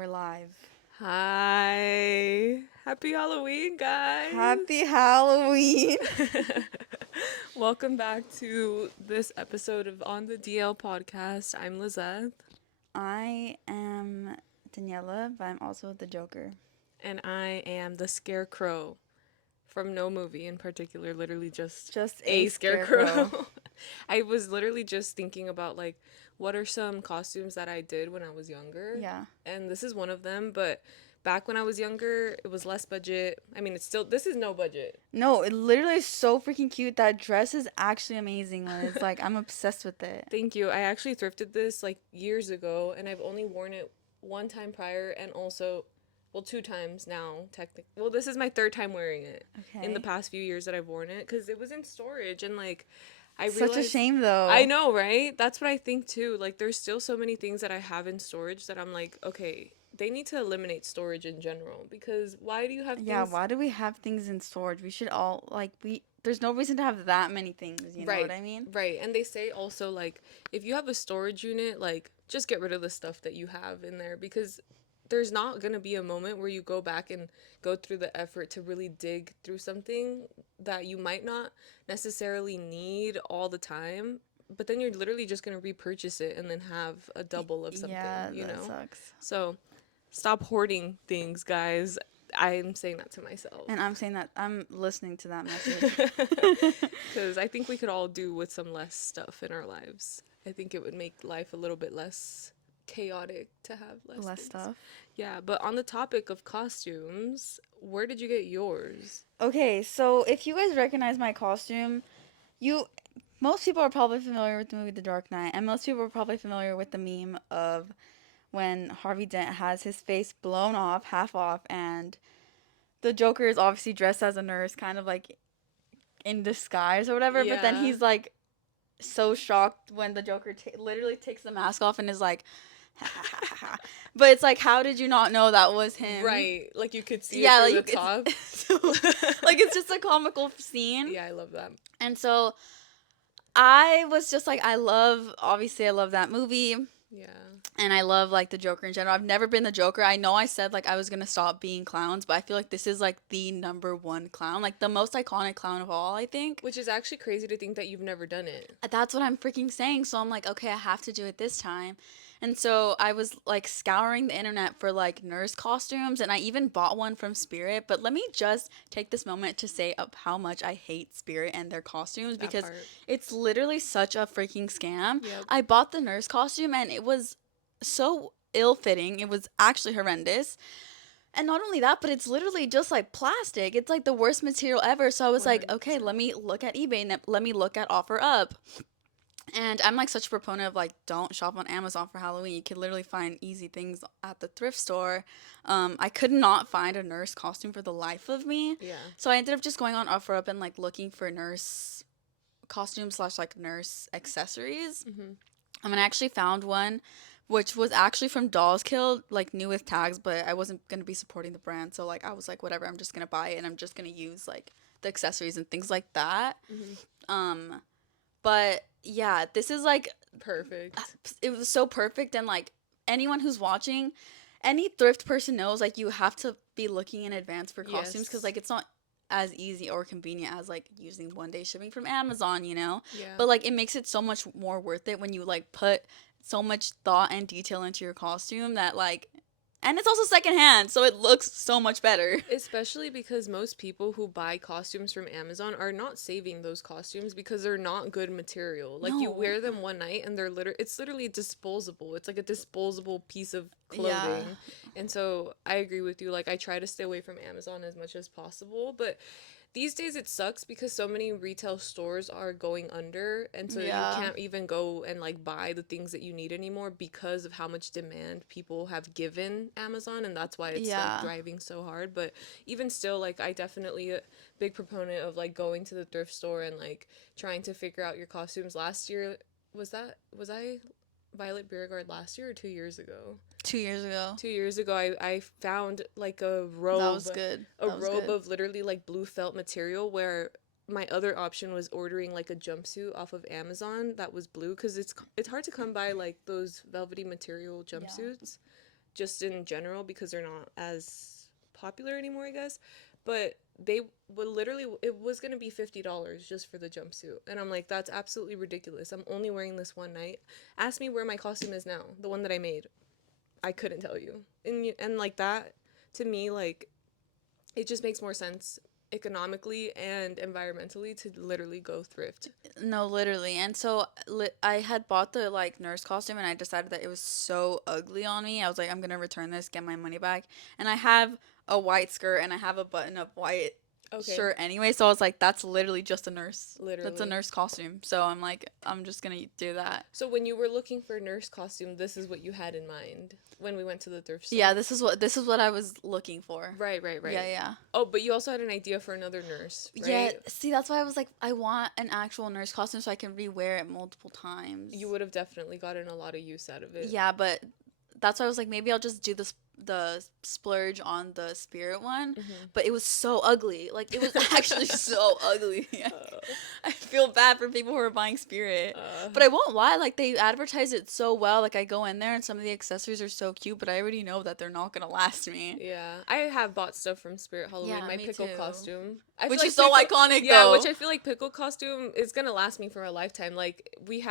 we're live. Hi. Happy Halloween, guys. Happy Halloween. Welcome back to this episode of On the DL podcast. I'm Lizeth. I am Daniella, but I'm also the Joker. And I am the Scarecrow from no movie in particular, literally just Just a a scarecrow. scarecrow. I was literally just thinking about what are some costumes that I did when I was younger? Yeah. And this is one of them, but back when I was younger, it was less budget. I mean, this is no budget. No, it literally is so freaking cute. That dress is actually amazing, Liz. Like, I'm obsessed with it. Thank you. I actually thrifted this years ago, and I've only worn it one time prior, and also, well, two times now, technically. Well, this is my third time wearing it in the Okay. past few years that I've worn it, because it was in storage, and I Such a realized. shame, though. I know, right? That's what I think too. There's still so many things that I have in storage that I'm like, okay, they need to eliminate storage in general, because why do you have Yeah, things. why do we have things in storage? We should all, there's no reason to have that many things, you know Right, what I mean? right. And they say also, if you have a storage unit, just get rid of the stuff that you have in there, because there's not going to be a moment where you go back and go through the effort to really dig through something that you might not necessarily need all the time. But then you're literally just going to repurchase it and then have a double of something, Yeah, you that know? sucks. So stop hoarding things, guys. I'm saying that to myself. And I'm saying that I'm listening to that message. Because I think we could all do with some less stuff in our lives. I think it would make life a little bit less chaotic to have less Less things. stuff. Yeah, but on the topic of costumes, where did you get yours? Okay, so if you guys recognize my costume, you most people are probably familiar with the movie The Dark Knight, and most people are probably familiar with the meme of when Harvey Dent has his face blown off, half off, and the Joker is obviously dressed as a nurse, kind of like in disguise or whatever, but then Yeah. he's like so shocked when the Joker literally takes the mask off and is like, but it's like, how did you not know that was him? Right. Like you could see it Yeah, through like the top. it's just a comical scene. Yeah, I love that. And so I was just like, obviously, I love that movie. Yeah. And I love like the Joker in general. I've never been the Joker. I know I said like I was gonna stop being clowns, but I feel like this is like the number one clown, like the most iconic clown of all, I think. Which is actually crazy to think that you've never done it. That's what I'm freaking saying. So I'm like, okay, I have to do it this time. And so I was like scouring the internet for like nurse costumes, and I even bought one from Spirit. But let me just take this moment to say up how much I hate Spirit and their costumes, That because part. it's literally such a freaking scam. Yep. I bought the nurse costume and it was so ill fitting. It was actually horrendous. And not only that, but it's literally just like plastic. It's like the worst material ever. So I was like, okay, 100%. let me look at eBay and let me look at OfferUp. And I'm like such a proponent of like, don't shop on Amazon for Halloween. You can literally find easy things at the thrift store. I could not find a nurse costume for the life of me. Yeah. So I ended up just going on OfferUp and like looking for nurse costumes slash like nurse accessories. Mm-hmm. And I actually found one which was actually from Dolls Kill, like new with tags, but I wasn't gonna be supporting the brand, so like I was like, whatever, I'm just gonna buy it and I'm just gonna use like the accessories and things like that. Mm-hmm. Um, but yeah, this is like Perfect. it was so perfect, and like anyone who's watching, any thrift person knows like you have to be looking in advance for costumes, because Yes. like it's not as easy or convenient as like using one day shipping from Amazon, you know? Yeah. But like it makes it so much more worth it when you like put so much thought and detail into your costume that like, and it's also secondhand, so it looks so much better. Especially because most people who buy costumes from Amazon are not saving those costumes because they're not good material. Like you No. wear them one night and it's literally disposable. It's like a disposable piece of Yeah. clothing. And so I agree with you. Like I try to stay away from Amazon as much as possible, but these days it sucks because so many retail stores are going under, and so you Yeah. can't even go and buy the things that you need anymore because of how much demand people have given Amazon, and that's why it's Yeah. driving so hard. But even still, I definitely a big proponent of going to the thrift store and trying to figure out your costumes. Last year, was I Violet Beauregard last year or 2 years ago? 2 years ago. 2 years ago, I found a robe. That was good. A That was robe good. of literally blue felt material, where my other option was ordering a jumpsuit off of Amazon that was blue, because it's hard to come by those velvety material jumpsuits. just in general because they're not as popular anymore, I guess. But they would literally, it was going to be $50 just for the jumpsuit. And I'm like, that's absolutely ridiculous. I'm only wearing this one night. Ask me where my costume is now, the one that I made. I couldn't tell you. And like that, to me, like, it just makes more sense economically and environmentally to literally go thrift. No, literally. And so I had bought the like nurse costume and I decided that it was so ugly on me. I was like, I'm gonna return this, get my money back. And I have a white skirt and I have a button up white Okay, shirt anyway. So I was like, that's literally just a nurse. That's a literally. nurse costume. So I'm like, I'm just gonna do that. So when you were looking for a nurse costume, this is what you had in mind when we went to the thrift Yeah, store. this is what I was looking for. Right, right, Yeah, right. yeah. Oh, but you also had an idea for another nurse, Yeah, right? see, that's why I was like, I want an actual nurse costume so I can rewear it multiple You times. would have definitely gotten a lot of use out of it. Yeah, but that's why I was like, maybe I'll just do the splurge on the spirit one. Hmm. But it was so ugly. Like it was actually so ugly. uh, I feel bad for people who are buying spirit. uh, But I won't lie, like they advertise it so well. Like I go in there and some of the accessories are so cute, but I already know that they're not gonna last me. yeah, I have bought stuff from Spirit Halloween. Yeah, My me pickle too. costume. I feel Which like is so iconic yeah, which though. I feel like pickle costume is gonna last me for a lifetime. Like we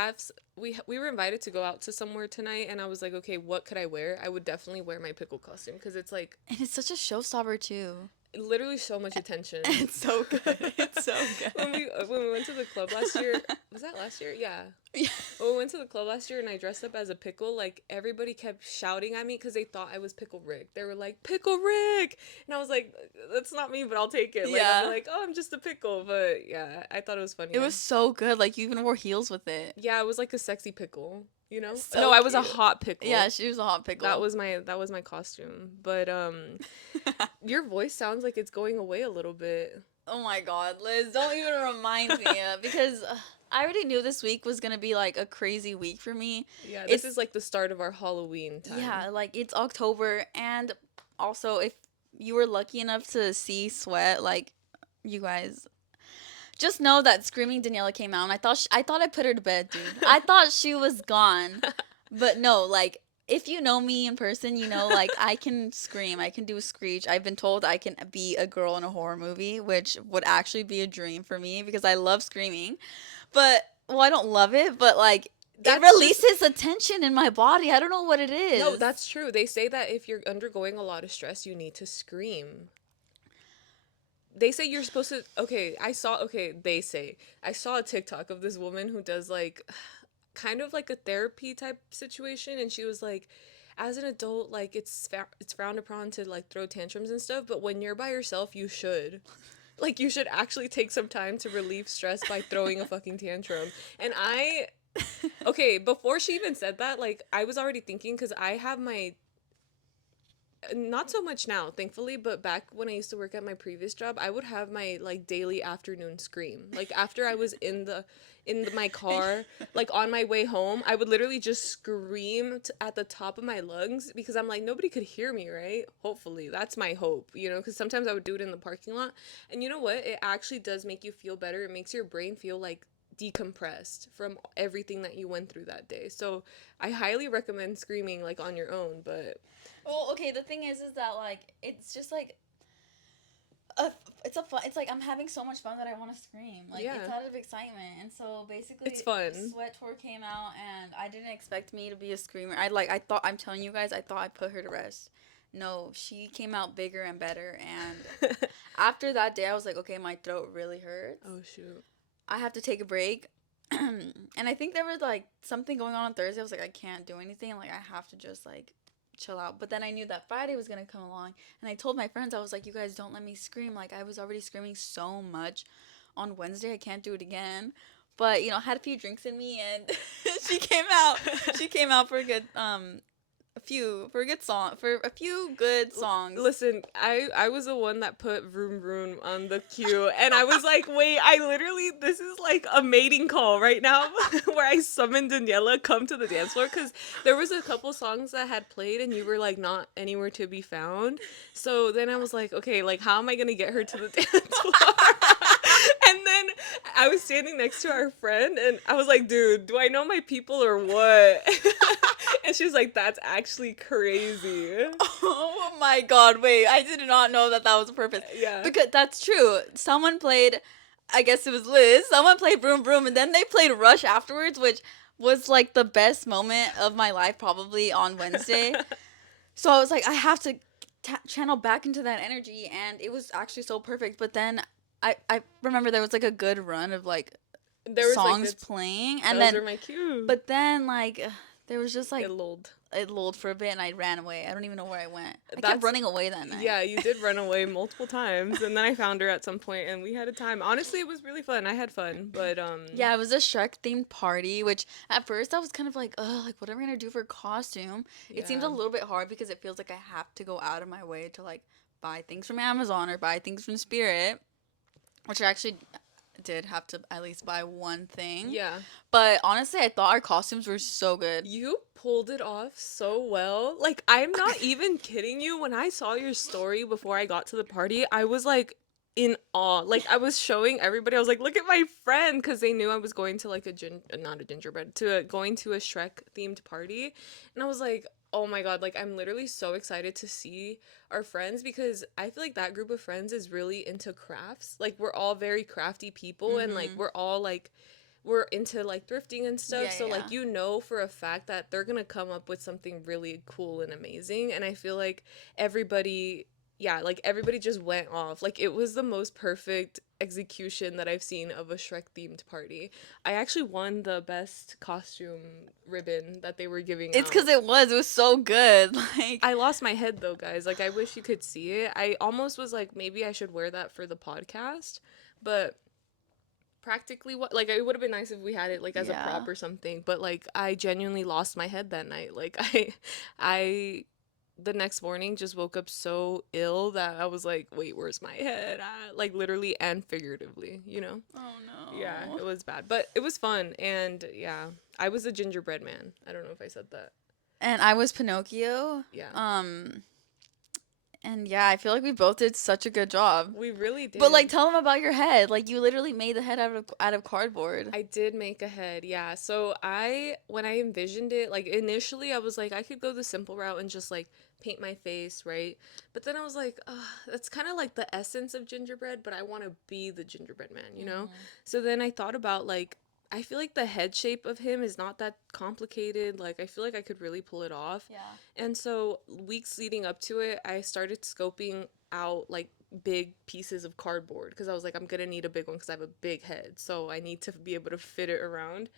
were invited to go out to somewhere tonight, and I was like, okay, what could I wear? I would definitely wear my pickle costume because it's like And it's such a showstopper too. literally so much attention. It's so good. It's so when good. we went to the club last year, was that last year? Yeah. Yeah. When we went to the club last year and I dressed up as a pickle, like everybody kept shouting at me because they thought I was Pickle Rick. They were like, Pickle Rick! And I was like, that's not me, but I'll take it. Like, I'll be Yeah. like, oh, I'm just a pickle. But yeah, I thought it was funny. It was so good. Like you even wore heels with it. Yeah, it was like a sexy pickle, you know? No, So I was a cute. hot pickle. Yeah, she was a hot That pickle. was my costume. But your voice sounds like it's going away a little bit. Oh my God, Liz, don't even remind me because I already knew this week was gonna be like a crazy week for me. Yeah, this is It's like the start of our Halloween time. yeah, like it's October, and also if you were lucky enough to see Sweat, like you guys just know that Screaming Daniella came out, and I thought I put her to bed, dude. I thought she was gone, but no, like. If you know me in person, you know, like, I can scream. I can do a screech. I've been told I can be a girl in a horror movie, which would actually be a dream for me because I love screaming. But, well, I don't love it, but, like, it That's just releases a tension in my body. I don't know what it no, is. that's true. They say that if you're undergoing a lot of stress, you need to scream. They say you're supposed to. Okay, they say. I saw a TikTok of this woman who does like kind of like a therapy type situation, and she was like, as an adult, like it's frowned upon to like throw tantrums and stuff, but when you're by yourself, you should. Like you should actually take some time to relieve stress by throwing a fucking tantrum. And I okay, before she even said that, like I was already thinking cuz I have my not so much now, thankfully, but back when I used to work at my previous job, I would have my like daily afternoon scream. Like after I was my car, like on my way home, I would literally just scream at the top of my lungs because I'm like nobody could hear me, right? Hopefully, that's my hope, you know, cuz sometimes I would do it in the parking lot. And you know what? It actually does make you feel better. It makes your brain feel like decompressed from everything that you went through that day. So, I highly recommend screaming like on your own, but Well, okay, the thing is that, like, it's just, like, a, it's a fun, it's like I'm having so much fun that I want to scream. Like, yeah, it's out of excitement. And so, basically, it's fun. Sweat Tour came out, and I didn't expect me to be a screamer. I'm telling you guys, I thought I put her to rest. No, she came out bigger and better, and after that day, I was like, okay, my throat really hurts. Oh shoot. I have to take a break. And I think there was like something going on Thursday. I was like, I can't do anything. Like, I have to just like chill out. But then I knew that Friday was going to come along. And I told my friends, I was like, you guys don't let me scream. Like, I was already screaming so much on Wednesday. I can't do it again. But, you know, I had a few drinks in me and she came out. She came out for a good, for a few good songs. Listen, I was the one that put Vroom Vroom on the queue, and I was like, wait, I literally, this is like a mating call right now, where I summoned Daniela, come to the dance floor, because there was a couple songs that had played, and you were like not anywhere to be found, so then I was like, okay, like how am I gonna get her to the dance floor? And then I was standing next to our friend, and I was like, dude, do I know my people or what? And she was like, that's actually crazy. Oh my god, wait, I did not know that that was a purpose. Yeah. Because that's true. Someone played, I guess it was Liz, someone played Broom Broom, and then they played Rush afterwards, which was like the best moment of my life probably on Wednesday. So I was like, I have to channel back into that energy, and it was actually so perfect. But then I remember there was like a good run of like There was like songs this, playing, and those are then, my cues. but then like, there was just It like, lulled. it lulled for a bit, and I ran away. I don't even know where I went. I kept That's running away that night. Yeah, you did run away multiple times, and then I found her at some point, and we had a time. Honestly, it was really fun. I had fun, but Yeah, it was a Shrek themed party, which at first I was kind of like, ugh, like what am I gonna do for a costume? It seems a yeah, little bit hard because it feels like I have to go out of my way to like buy things from Amazon or buy things from Spirit, which I actually did have to at least buy one thing. yeah. But honestly, I thought our costumes were so good. You pulled it off so well. Like, I'm not even kidding you. When I saw your story before I got to the party, I was like in awe. Like, I was showing everybody. I was like, "Look at my friend," because they knew I was going to like not a gingerbread, going to a Shrek themed party, and I was like, "Oh my god!" Like, I'm literally so excited to see our friends because I feel like that group of friends is really into crafts. Like, we're all very crafty people, and like Mm-hmm. we're all like we're into like thrifting and stuff, Yeah, so yeah, like you know for a fact that they're gonna come up with something really cool and amazing. And I feel like everybody, yeah, like everybody just went off. Like it was the most perfect execution that I've seen of a Shrek themed party. I actually won the best costume ribbon that they were giving it's because out. it was so good. Like, I lost my head though, guys. Like I wish you could see it. I almost was like maybe I should wear that for the podcast, but practically what, like it would have been nice if we had it like as a yeah. prop or something, but like I genuinely lost my head that night. Like I the next morning just woke up so ill that I was like, wait, where's my head? Like literally and figuratively, you know. Oh Yeah, no. it was bad, but it was fun. And yeah, I was a gingerbread man. I don't know if I said that. And I was Pinocchio. Yeah, And yeah, I feel like we both did such a good job. we really But like, did. tell them about your head. Like, you literally made the head out of cardboard. I did make a head, yeah. So when I envisioned it, like initially I was like, I could go the simple route and just like paint my face, right? But then I was like, that's kind of like the essence of gingerbread, but I want to be the gingerbread man, you know? Mm-hmm. So then I thought about like, I feel like the head shape of him is not that complicated. Like, I feel like I could really pull it off. Yeah. And so, weeks leading up to it, I started scoping out like big pieces of cardboard because I was like, I'm gonna need a big one because I have a big head. So, I need to be able to fit it around.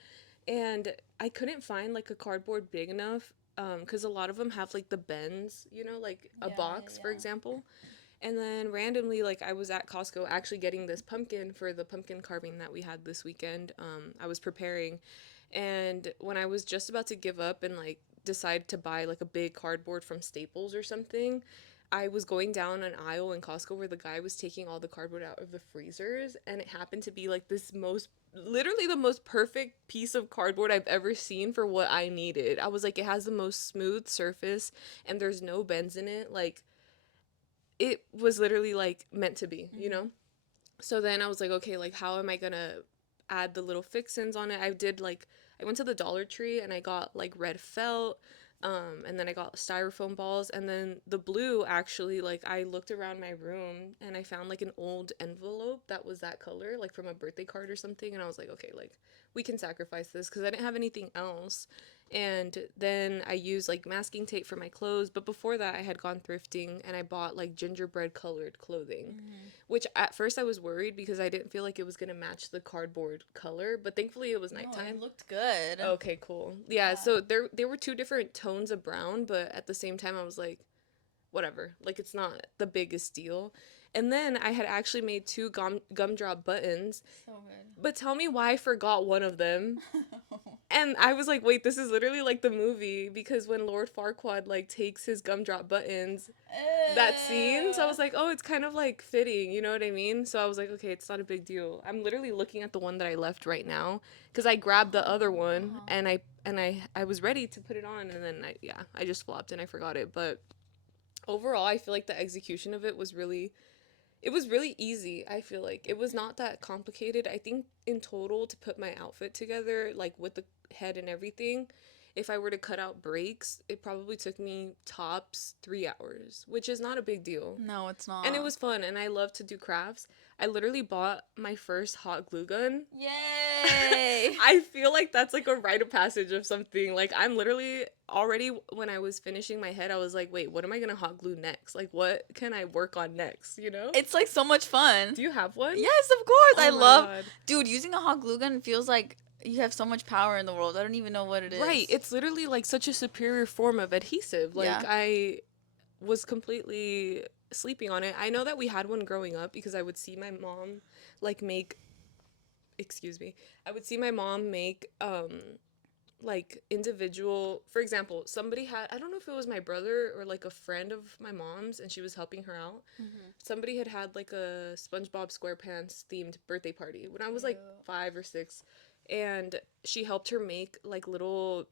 And I couldn't find like a cardboard big enough because a lot of them have like the bends, you know, like a Yeah, box, for yeah, example. And then randomly, like I was at Costco actually getting this pumpkin for the pumpkin carving that we had this weekend. I was preparing, and when I was just about to give up and like decide to buy like a big cardboard from Staples or something, I was going down an aisle in Costco where the guy was taking all the cardboard out of the freezers, and it happened to be like this most literally the most perfect piece of cardboard I've ever seen for what I needed. I was like, it has the most smooth surface and there's no bends in it. Like it was literally like meant to be, you Mm-hmm. know? So then I was like, okay, like how am I gonna add the little fixins on it? I went to the Dollar Tree and I got like red felt, and then I got styrofoam balls, and then the blue actually, like I looked around my room and I found like an old envelope that was that color, like from a birthday card or something, and I was like, okay, like we can sacrifice this because I didn't have anything else. And then I used like masking tape for my clothes. But before that, I had gone thrifting and I bought like gingerbread colored clothing, Mm-hmm. which at first I was worried because I didn't feel like it was gonna match the cardboard color. But thankfully, it was No, it nighttime. looked good. Okay, cool. Yeah, Yeah. so there were two different tones of brown, but at the same time, I was like, whatever. Like it's not the biggest deal. And then I had actually made two gumdrop buttons. So But tell me why I forgot one of them. good. And I was like, wait, this is literally like the movie because when Lord Farquaad like takes his gumdrop buttons, that scene. So I Ew. was like, oh, it's kind of like fitting, you know what I mean? So I was like, okay, it's not a big deal. I'm literally looking at the one that I left right now because I grabbed the other one Uh-huh. and I was ready to put it on, and then I just flopped and I forgot it. But overall, I feel like the execution of it was really easy. I feel like it was not that complicated. I think in total to put my outfit together, like with the head and everything, if I were to cut out breaks, it probably took me tops 3 hours, which is not a big deal. No, it's And it not. was fun, and I love to do crafts. I literally bought my first hot glue gun. Yay! I feel like that's like a rite of passage of something. Like, I'm literally already, when I was finishing my head, I was like, wait, what am I gonna hot glue next? Like, what can I work on next, you know? It's like so much fun. Do you have one? Yes, of course. I Oh my love, god. dude, using a hot glue gun feels like you have so much power in the world. I don't even know what it Right. is. It's literally like such a superior form of adhesive. Like, Yeah. I was completely sleeping on it. I know that we had one growing up because I would see my mom like make excuse me. I would see my mom make like individual, for example, somebody had, I don't know if it was my brother or like a friend of my mom's and she was helping her out. Mm-hmm. Somebody had like a SpongeBob SquarePants themed birthday party when I was like Cute. 5 or 6, and she helped her make like little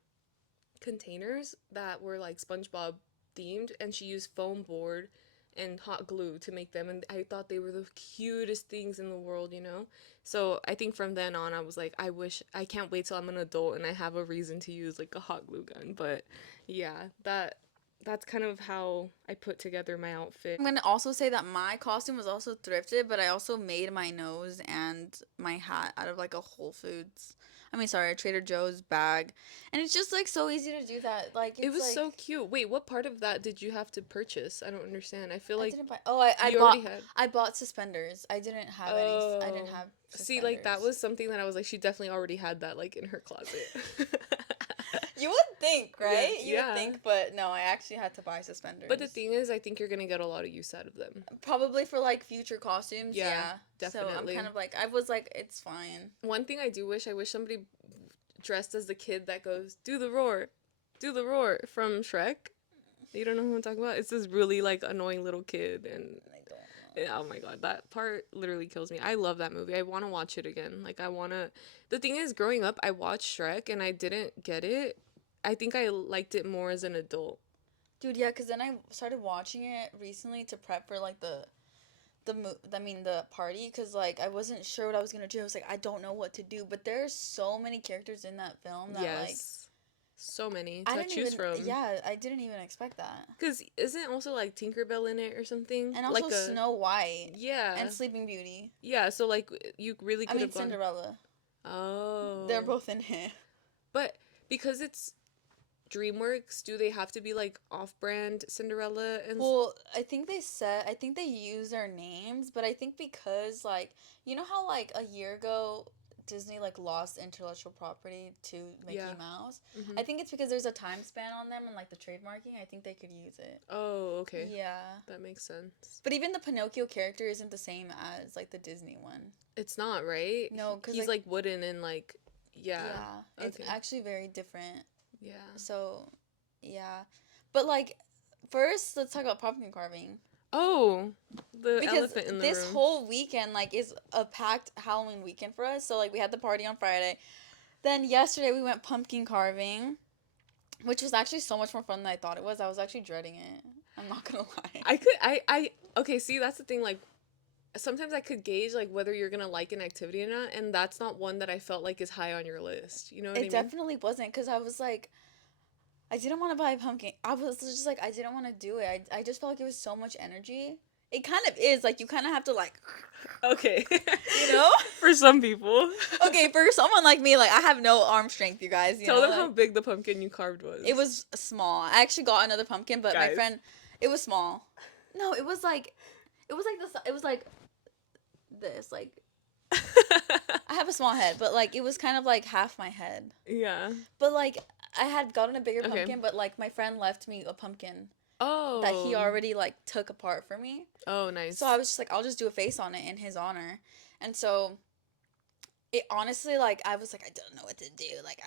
containers that were like SpongeBob themed, and she used foam board and hot glue to make them, and I thought they were the cutest things in the world, you know? So I think from then on I was like, I can't wait till I'm an adult and I have a reason to use like a hot glue gun. But yeah, that's kind of how I put together my outfit. I'm gonna also say that my costume was also thrifted, but I also made my nose and my hat out of like a Whole Foods. I mean, sorry, a Trader Joe's bag, and it's just like so easy to do that. Like It it's was like so cute. Wait, what part of that did you have to purchase? I don't understand. I feel I like didn't buy. Oh, I you bought already had. I bought suspenders. I didn't have any. I didn't Oh. have See, like that suspenders. was something that I was like, she definitely already had that like in her closet. You would think, Yeah, right? You would yeah. think, but no, I actually had to buy But the suspenders. thing is, I think you're gonna get a lot of use out of them. Probably for like future costumes, Yeah, yeah. So I'm definitely. kind of like I was like it's fine. One thing I wish somebody dressed as the kid that goes, do the roar from Shrek. You don't know who I'm talking about? It's this really like annoying little kid, and I don't oh my god, that part literally kills me. I love that movie. I want to watch it again. Like, I want to. The thing is, growing up, I watched Shrek and I didn't get it. I think I liked it more as an adult. Dude, yeah, cuz then I started watching it recently to prep for like the party cuz like I wasn't sure what I was going to do. I was like I don't know what to do, but there's so many characters in that film that like Yes. So many I to didn't choose even from. yeah, I didn't even expect that. Because isn't also like Tinkerbell in it or something? And also Like a. Snow White and Yeah. Sleeping Beauty. Yeah, so like you really I could mean have gone. Cinderella. They're Oh. both in it. But because it's DreamWorks, do they have to be like off brand Cinderella and. Well, I think they use their names, but I think because like you know how like a year ago Disney like lost intellectual property to Mickey Yeah. Mouse. Hmm. I think it's because there's a time span on them and like the trademarking. I think they could use it. Oh, okay. Yeah. That makes sense. But even the Pinocchio character isn't the same as like the Disney one. It's not, right? No, cuz He's like wooden and like. Yeah. yeah, it's Okay. actually very different. Yeah. So, yeah. But like first, let's talk about pumpkin carving. Oh, the Because elephant in the this room. whole weekend like is a packed Halloween weekend for us. So like we had the party on Friday. Then yesterday we went pumpkin carving, which was actually so much more fun than I thought it was. I was actually dreading it. I'm not gonna lie. I could I okay, see that's the thing, like sometimes I could gauge like whether you're gonna like an activity or not, and that's not one that I felt like is high on your list. You know what I It mean? definitely wasn't because I was like, I didn't want to buy a pumpkin. I was just like, I didn't want to do it. I just felt like it was so much energy. It kind of is. Like, you kind of have to, like, Okay. you know? For some people. Okay, for someone like me, like, I have no arm strength, you guys. You Tell know? them Like, how big the pumpkin you carved was. it was small. I actually got another pumpkin, but my Guys. friend, it was small. No, it was like this. It was like this. Like, I have a small head, but, like, it was kind of like half my head. Yeah. But, like, I had gotten a bigger Okay. pumpkin, but, like, my friend left me a pumpkin Oh. that he already like took apart for me. Oh, nice. So I was just like, I'll just do a face on it in his honor. And so it honestly like I was like, I don't know what to do. Like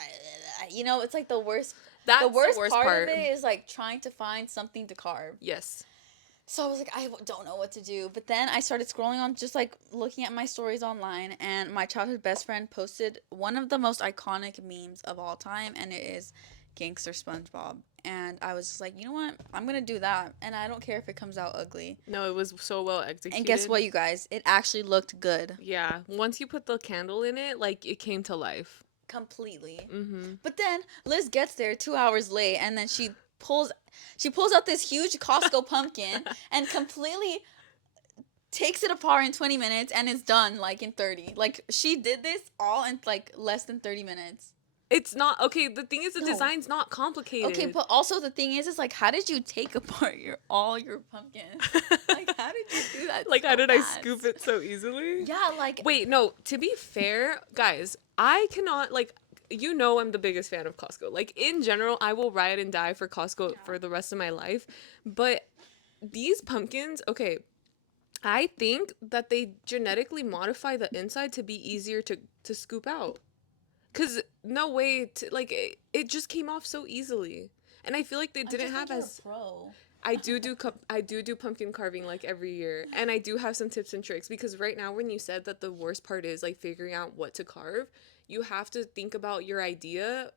you know, it's like the worst. That's the worst part. part of it is like trying to find something to carve. Yes. So I was like, I don't know what to do. But then I started scrolling on, just like looking at my stories online, and my childhood best friend posted one of the most iconic memes of all time, and it is Gangster SpongeBob. And I was just like, you know what? I'm going to do that. And I don't care if it comes out ugly. No, it was so well executed. And guess what, you guys? It actually looked good. Yeah. Once you put the candle in it, like it came to life. completely. Mm-hmm. But then Liz gets there 2 hours late, and then she pulls out this huge Costco pumpkin and completely takes it apart in 20 minutes and it's done like in 30. Like she did this all in like less than 30 minutes. It's not okay. The thing is, the No. design's not Okay, complicated. but also the thing is like how did you take apart all your pumpkins? Like how did you do that Like, how so did I scoop fast? it so easily? Yeah, like Wait, no. To be fair, guys, I cannot like. You know, I'm the biggest fan of Costco. Like in general, I will ride and die for Costco yeah. for the rest of my life. But these pumpkins, okay, I think that they genetically modify the inside to be easier to scoop out. Cause no way to like it just came off so easily, and I feel like they I didn't just think have you're a as pro. I do pumpkin carving like every year, and I do have some tips and tricks because right now when you said that the worst part is like figuring out what to carve, you have to think about your idea.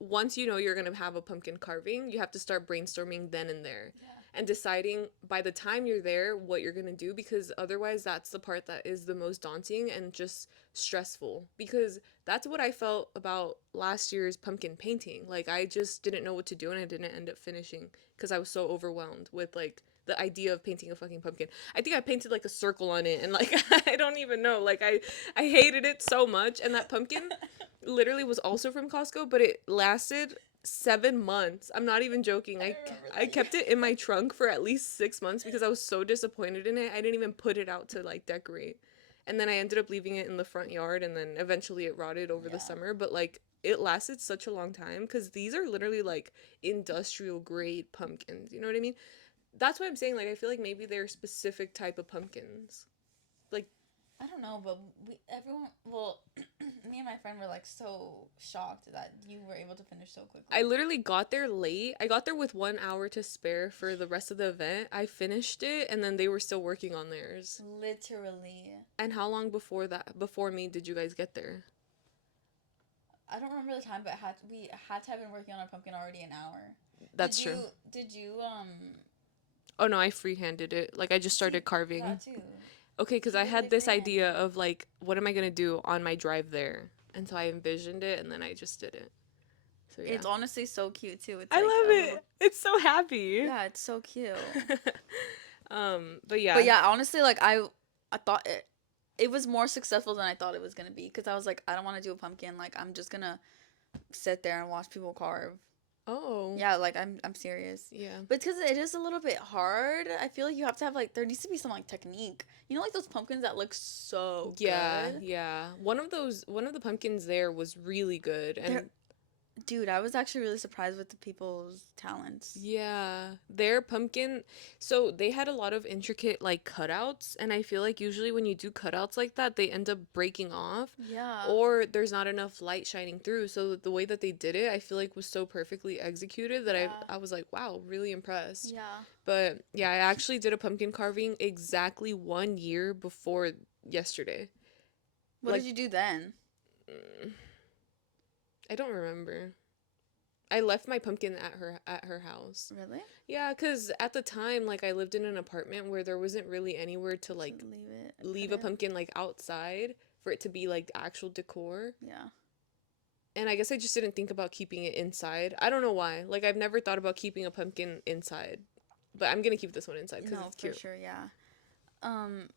Once you know you're gonna have a pumpkin carving, you have to start brainstorming then and there, Yeah. and deciding by the time you're there what you're gonna do because otherwise that's the part that is the most daunting and just stressful because that's what I felt about last year's pumpkin painting. Like I just didn't know what to do and I didn't end up finishing because I was so overwhelmed with like the idea of painting a fucking pumpkin. I think I painted like a circle on it and like I don't even know. Like I hated it so much and that pumpkin literally was also from Costco, but it lasted 7 months. I'm not even joking. I I remember I that. kept it in my trunk for at least 6 months because I was so disappointed in it. I didn't even put it out to like decorate. And then I ended up leaving it in the front yard and then eventually it rotted over the Yeah. summer, but like it lasted such a long time cuz these are literally like industrial grade pumpkins. You know what I mean? That's what I'm saying like I feel like maybe they're a specific type of pumpkins. Like I don't know, but everyone, well, me and my friend were like so shocked that you were able to finish so I quickly. literally got there late. I got there with 1 hour to spare for the rest of the event. I finished it and then they were still working on theirs. Literally. And how long before me did you guys get there? I don't remember the time, but we had to have been working on our pumpkin already an hour. That's true. Did you Oh no, I freehanded it. Like I just see started carving. that too? Okay, because She I literally had this freehanded idea it. of like, what am I gonna do on my drive there? And so I envisioned it, and then I just did it. So yeah, It's honestly so cute too. It's I like a love little it. It's so happy. yeah, it's so cute. But But yeah, yeah, honestly, like I thought it was more successful than I thought it was gonna be because I was like, I don't want to do a pumpkin. Like I'm just gonna sit there and watch people carve. oh Yeah, like I'm serious. yeah, But because it is a little bit hard, I feel like you have to have like there needs to be some like technique. You know, like those pumpkins that look so yeah, good. yeah. One of the pumpkins there was really good, They're and dude, I was actually really surprised with the people's talents. yeah, their pumpkin. So they had a lot of intricate like cutouts, and I feel like usually when you do cutouts like that, they end up breaking off, Yeah, or there's not enough light shining through. So the way that they did it, I feel like was so perfectly executed that I yeah, I was like, wow, really impressed. yeah. But yeah, I actually did a pumpkin carving exactly 1 year before yesterday. What did Like, you do then? mm, I don't remember. I left my pumpkin at her house. Really? Yeah, cuz at the time like I lived in an apartment where there wasn't really anywhere to To like leave it, put leave a it. pumpkin like outside for it to be like actual decor. Yeah. And I guess I just didn't think about keeping it inside. I don't know why. Like I've never thought about keeping a pumpkin inside. But I'm going to keep this one inside cuz No, it's for cute. sure. Yeah. Um,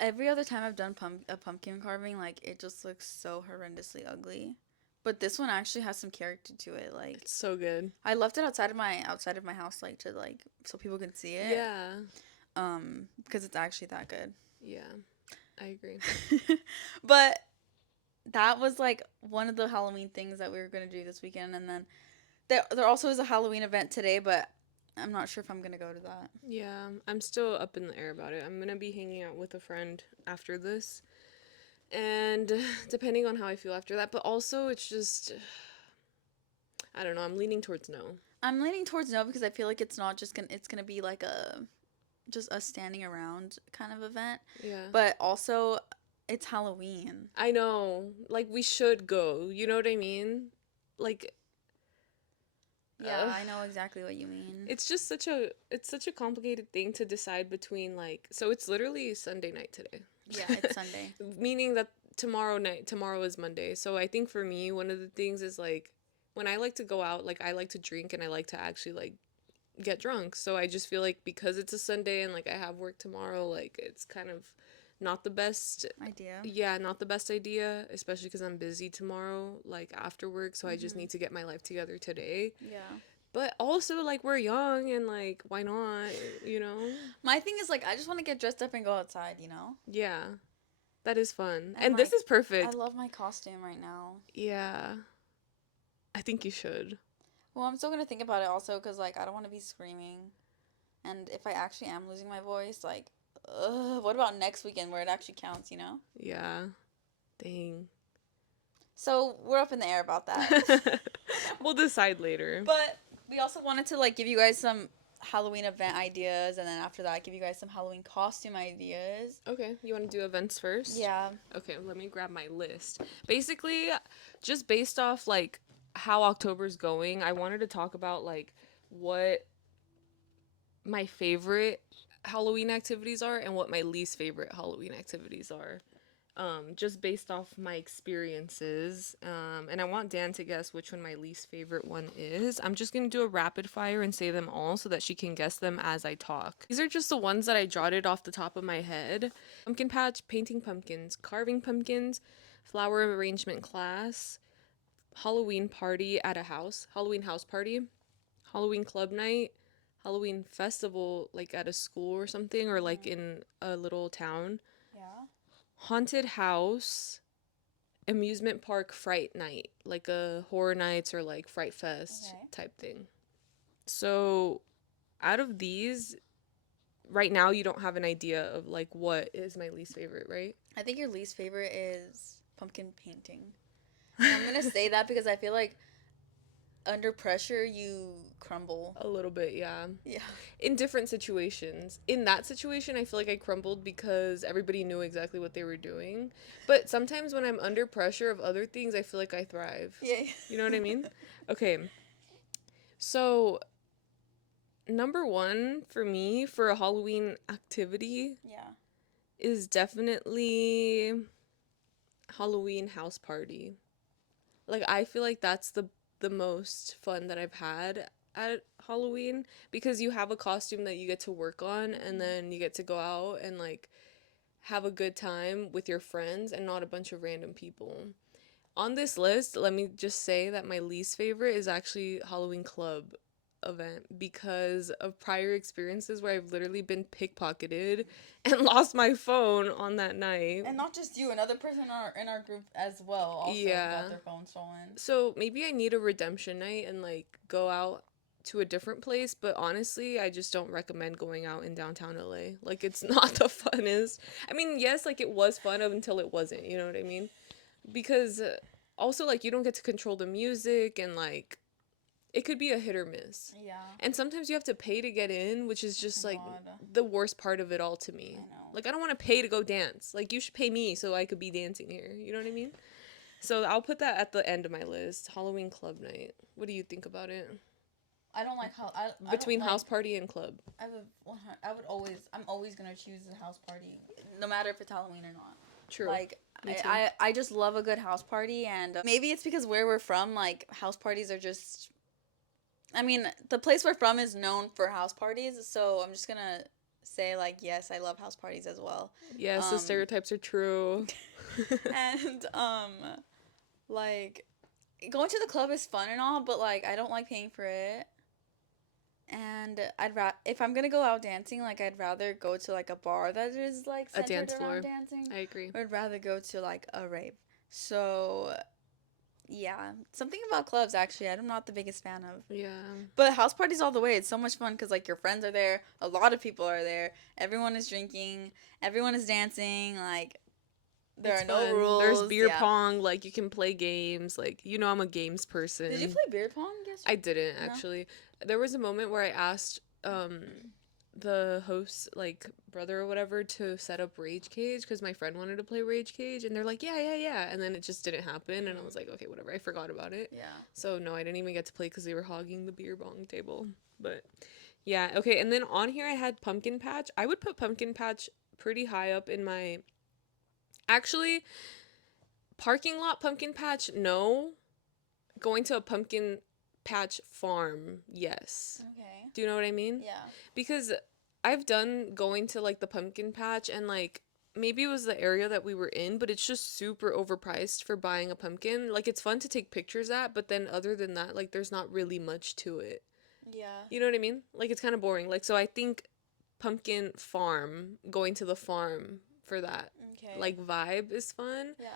every other time I've done a pumpkin carving, like it just looks so horrendously ugly. But this one actually has some character to it. Like It's so good. I left it outside of my house, like to like so people can see it. Yeah. Because it's actually that good. Yeah. I agree. But that was like one of the Halloween things that we were gonna do this weekend, and then there also is a Halloween event today, but I'm not sure if I'm gonna go to that. Yeah, I'm still up in the air about it. I'm gonna be hanging out with a friend after this. And depending on how I feel after that, but also it's just, I don't know, I'm leaning towards no. I'm leaning towards no because I feel like it's gonna be like a just a standing around kind of event, Yeah. but also it's Halloween. I know, like, we should go. You know what I mean? Like, Yeah, I know exactly what you mean. it's such a complicated thing to decide between, like, so it's literally Sunday night today. Yeah, it's Sunday. Meaning that tomorrow is Monday. So I think for me, one of the things is like when I like to go out, like I like to drink and I like to actually like get drunk. So I just feel like because it's a Sunday and like I have work tomorrow, like it's kind of not the best. Idea. Yeah, not the best idea, especially because I'm busy tomorrow, like after work. So I just Mm-hmm. need to get my life together today. Yeah. But also, like, we're young and like, why not, you know? My thing is like I just want to get dressed up and go outside, you know? Yeah, that is fun. And And this like is I perfect. love my costume right now. Yeah, I think you should. Well, I'm still gonna think about it also because like I don't want to be screaming, and if I actually am losing my voice, like, what about next weekend where it actually counts, you know? Yeah, dang. So we're up in the air about that. We'll decide later. But we also wanted to like give you guys some Halloween event ideas, and then after that, give you guys some Halloween costume ideas. Okay, you want to do events first? Yeah. Okay, let me grab my list. Basically, just based off like how October's going, I wanted to talk about like what my favorite Halloween activities are and what my least favorite Halloween activities are. Just based off my experiences. And I want Dan to guess which one my least favorite one is. I'm just gonna do a rapid fire and say them all so that she can guess them as I talk. These are just the ones that I jotted off the top of my head: pumpkin patch, painting pumpkins, carving pumpkins, flower arrangement class, Halloween party at a house, Halloween house party, Halloween club night, Halloween festival like at a school or something, or like in a little town, Yeah. haunted house, amusement park fright night, like a horror nights or like fright fest Okay. type thing. So, out of these, right now you don't have an idea of like what is my least favorite, right? I think your least favorite is pumpkin painting. And I'm gonna say that because I feel like under pressure you crumble. A little bit, yeah. Yeah. In different situations. In that situation, I feel like I crumbled because everybody knew exactly what they were doing. But sometimes when I'm under pressure of other things, I feel like I thrive. Yeah. You know what I mean? Okay. So, number one for me for a Halloween activity Yeah. is definitely Halloween house party. Like I feel like that's the most fun that I've had at Halloween because you have a costume that you get to work on and then you get to go out and like have a good time with your friends and not a bunch of random people. On this list, let me just say that my least favorite is actually Halloween club event because of prior experiences where I've literally been pickpocketed and lost my phone on that night. And not just you, another person in our group as well also Yeah. got their phone stolen. So maybe I need a redemption night and like go out to a different place, but honestly, I just don't recommend going out in downtown LA. Like it's not the funnest. I mean, yes, like it was fun up until it wasn't, you know what I mean? Because also like you don't get to control the music and like it could be a hit or miss. Yeah. And sometimes you have to pay to get in, which is just Oh like my God. the worst part of it all to I me. know. Like I don't want to pay to go dance. Like you should pay me so I could be dancing here. You know what I mean? So I'll put that at the end of my list. Halloween club night. What do you think about it? I don't like how I don't Between like house party and club. I would always I'm always gonna choose the house party, no matter if it's Halloween or not. True. Like Me too. I just love a good house party, and maybe it's because where we're from, like house parties are just. I mean, the place we're from is known for house parties, so I'm just gonna say like yes, I love house parties as well. Yes, the Um, stereotypes are true. and like going to the club is fun and all, but like I don't like paying for it. And if I'm gonna go out dancing, like I'd rather go to like a bar that is like A centered dance around floor. dancing. I agree. Or I'd rather go to like a rave. So yeah, something about clubs actually I'm not the biggest fan of. Yeah. But house parties all the way. It's so much fun because like your friends are there, a lot of people are there, everyone is drinking, everyone is dancing. Like there It's are no fun. There's rules. beer Yeah. pong, like you can play games. Like you know I'm a games person. Did you play beer pong I yesterday? didn't No. actually. There was a moment where I asked the host like brother or whatever to set up Rage Cage because my friend wanted to play Rage Cage and they're like yeah, and then it just didn't happen and I was like okay whatever, I forgot about it. Yeah. So no, I didn't even get to play because they were hogging the beer bong table. But yeah, okay. And then on here I had pumpkin patch. I would put pumpkin patch pretty high up in my, actually Parking lot pumpkin patch, no. Going to a pumpkin patch farm, yes. Okay. Do you know what I mean? Yeah. Because I've done going to like the pumpkin patch, and like maybe it was the area that we were in, but it's just super overpriced for buying a pumpkin. Like it's fun to take pictures at, but then other than that, like there's not really much to it. Yeah. You know what I mean? Like it's kind of boring. Like so I think pumpkin farm, going to the farm for that Okay. like vibe is fun. Yeah.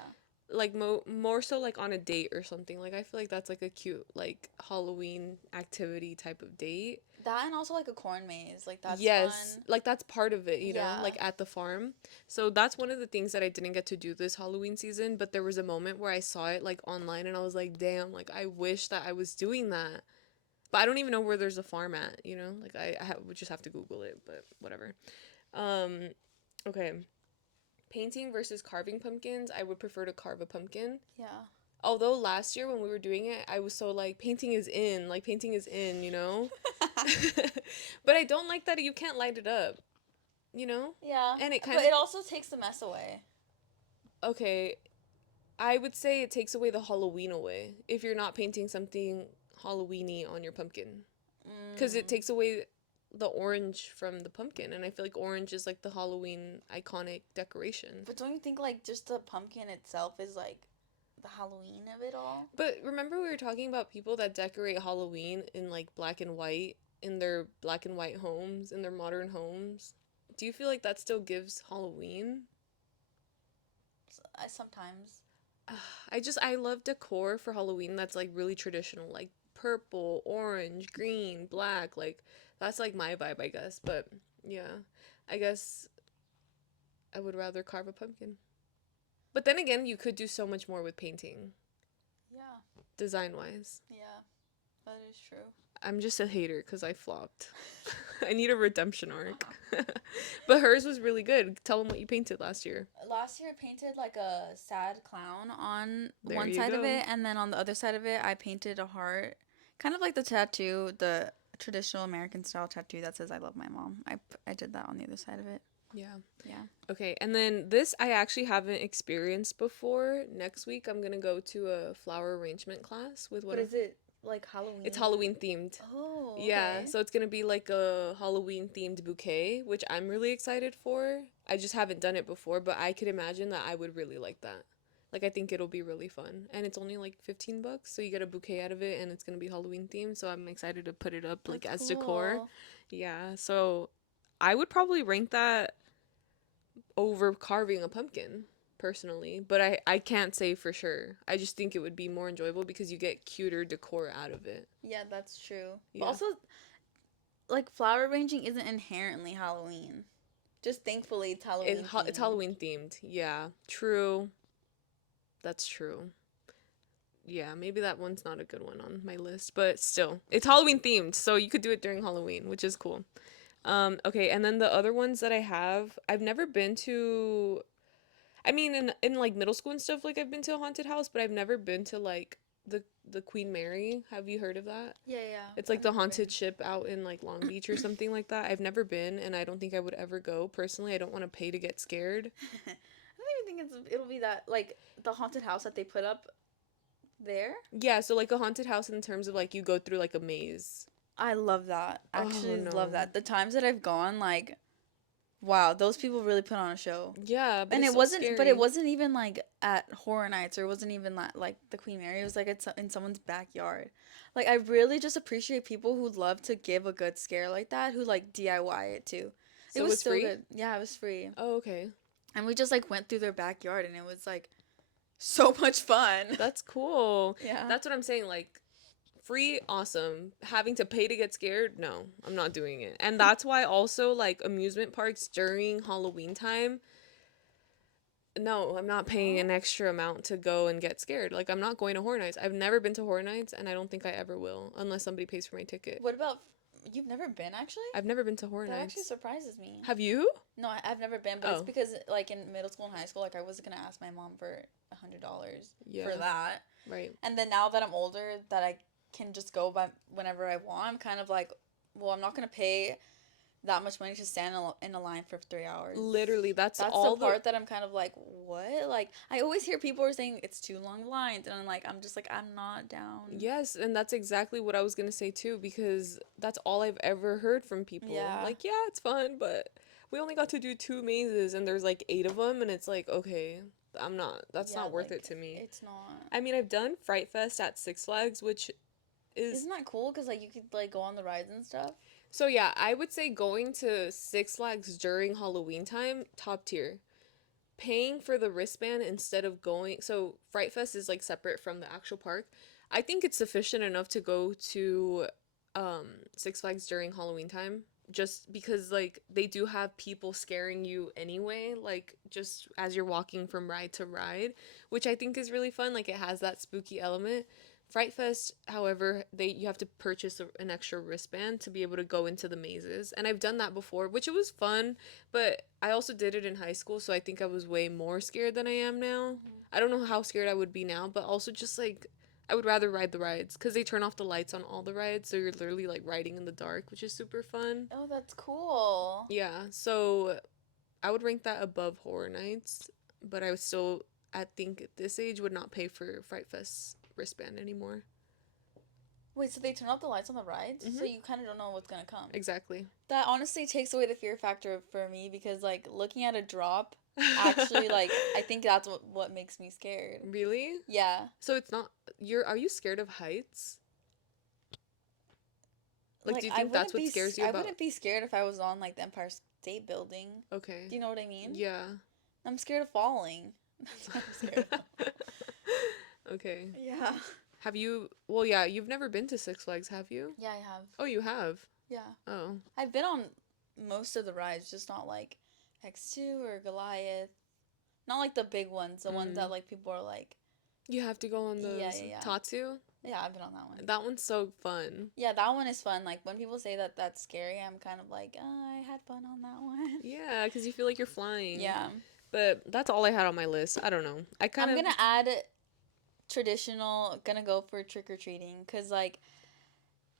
Like more so like on a date or something. Like I feel like that's like a cute like Halloween activity type of date. That and also like a corn maze. Like that's Yes, fun. like that's part of it, you know, Yeah. like at the farm. So that's one of the things that I didn't get to do this Halloween season, but there was a moment where I saw it like online and I was like, damn, like I wish that I was doing that. But I don't even know where there's a farm at, you know? Like would just have to Google it, but whatever. Um, okay. Painting versus carving pumpkins, I would prefer to carve a pumpkin. Yeah. Although last year when we were doing it, I was so like painting is in, you know? But I don't like that you can't light it up, you know? Yeah. And it kind But of it also takes the mess away. okay, I would say it takes away the Halloween away if you're not painting something Halloweeny on your pumpkin. Cuz it Mm. takes away the orange from the pumpkin, and I feel like orange is like the Halloween iconic decoration. But don't you think like just the pumpkin itself is like the Halloween of it all? But remember we were talking about people that decorate Halloween in like black and white in their black and white homes, in their modern homes. Do you feel like that still gives Halloween? I sometimes. I love decor for Halloween that's like really traditional, like purple, orange, green, black, like that's like my vibe, I guess. But yeah, I guess I would rather carve a pumpkin. But then again, you could do so much more with painting, Yeah. design wise. Yeah. That is true. I'm just a hater because I flopped. I need a redemption arc. But hers was really good. Tell them what you painted last year. Last year I painted like a sad clown on There one you side of go. it, and then on the other side of it I painted a heart. Kind of like the tattoo, the traditional American style tattoo that says I love my mom. I did that on the other side of it. Yeah. Yeah. Okay, and then this I actually haven't experienced before. Next week I'm gonna go to a flower arrangement class with one But of. is it like Halloween? It's Halloween themed. Oh, Yeah, okay. so it's gonna be like a Halloween themed bouquet, which I'm really excited for. I just haven't done it before, but I could imagine that I would really like that. Like I think it'll be really fun. And it's only like $15, so you get a bouquet out of it and it's gonna be Halloween themed, so I'm excited to put it up like That's as decor. cool. Yeah, so I would probably rank that over carving a pumpkin personally, but I can't say for sure. I just think it would be more enjoyable because you get cuter decor out of it. Yeah, that's true. But Yeah. also, like flower arranging isn't inherently Halloween. Just thankfully it's Halloween It's themed. Halloween themed. Yeah. True. That's true. Yeah, maybe that one's not a good one on my list, but still. It's Halloween themed, so you could do it during Halloween, which is cool. Okay, and then the other ones that I have, I've never been to. I mean, in like middle school and stuff, like I've been to a haunted house, but I've never been to like the Queen Mary. Have you heard of that? Yeah, yeah. It's like I've the never haunted been. ship out in like Long Beach or something like that. I've never been, and I don't think I would ever go personally. I don't want to pay to get scared. I don't even think it'll be that like the haunted house that they put up there. Yeah, so like a haunted house in terms of like you go through like a maze. I love that. Oh Actually, love no. that. The times that I've gone, like, wow, those people really put on a show. Yeah, but And it's it so wasn't, but it scary. wasn't even like at Horror Nights, or it wasn't even like the Queen Mary. It was like it's in someone's backyard. Like I really just appreciate people who love to give a good scare like that, who like DIY it too. It So was it's so free? good. Yeah, it was free. Oh, okay. And we just like went through their backyard, and it was like so much fun. That's cool. Yeah. That's what I'm saying. Like, free, awesome. Having to pay to get scared, no, I'm not doing it. And that's why also, like, amusement parks during Halloween time, no, I'm not paying an No? extra amount to go and get scared. Like, I'm not going to Horror Nights. I've never been to Horror Nights, and I don't think I ever will, unless somebody pays for my ticket. What about you've never been actually? I've never been to Horror That actually Nights. surprises me. Have you? No, I've never been, but it's Oh, because like in middle school and high school, like I was gonna ask my mom for $100 for yeah, that, right. and then now that I'm older, that I can just go by whenever I want, I'm kind of like, well, I'm not gonna pay that much money to stand in a line for 3 hours. Literally, that's That's the all the part that I'm kind of like, what? Like, I always hear people are saying it's too long lines, and I'm just like, I'm not down. Yes, and that's exactly what I was gonna say too, because that's all I've ever heard from people. Yeah. Like, yeah, it's fun, but we only got to do two mazes and there's like eight of them, and it's like, okay, that's Yeah, not worth it like, to me. it's not. I mean, I've done Fright Fest at Six Flags, which is, Isn't that cool? Because, like, you could, like, go on the rides and stuff. so yeah, I would say going to Six Flags during Halloween time, top tier. Paying for the wristband instead of going, so Fright Fest is like separate from the actual park. I think it's sufficient enough to go to um Six Flags during Halloween time, just because like they do have people scaring you anyway, like just as you're walking from ride to ride, which I think is really fun. Like it has that spooky element. Fright Fest, however, they you have to purchase an extra wristband to be able to go into the mazes, and I've done that before, which it was fun, but I also did it in high school, so I think I was way more scared than I am now. Mm-hmm. I don't know how scared I would be now, but also just like I would rather ride the rides because they turn off the lights on all the rides, so you're literally like riding in the dark, which is super fun. Oh, that's cool. Yeah, so I would rank that above Horror Nights, but I would still, I think at this age, would not pay for Fright Fest wristband anymore. Wait, so they turn off the lights on the rides? So Mm-hmm. you kind of don't know what's gonna come. Exactly. That honestly takes away the fear factor for me because, like, looking at a drop, actually, like, I think that's what makes me scared. Really? Yeah. So it's not, are you scared of heights? Like, do Like, you think that's what scares you I about? wouldn't be scared if I was on, like, the Empire State Building. Okay. Do you know what I mean? Yeah. I'm scared of falling. That's what I'm scared of. Okay. Yeah. Have you, well, yeah, you've never been to Six Flags, have you? Yeah, I have. Oh, you have? Yeah. Oh. I've been on most of the rides, just not like X2 or Goliath. Not like the big ones, the ones that Mm. like people are like, You have to go on yeah, those yeah, yeah. Tatsu? Yeah, I've been on that one. That one's so fun. Yeah, that one is fun. Like when people say that that's scary, I'm kind of like, oh, I had fun on that one. Yeah, because you feel like you're flying. Yeah. But that's all I had on my list. I don't know. I kind I'm of, gonna add traditional, gonna go for trick or treating because like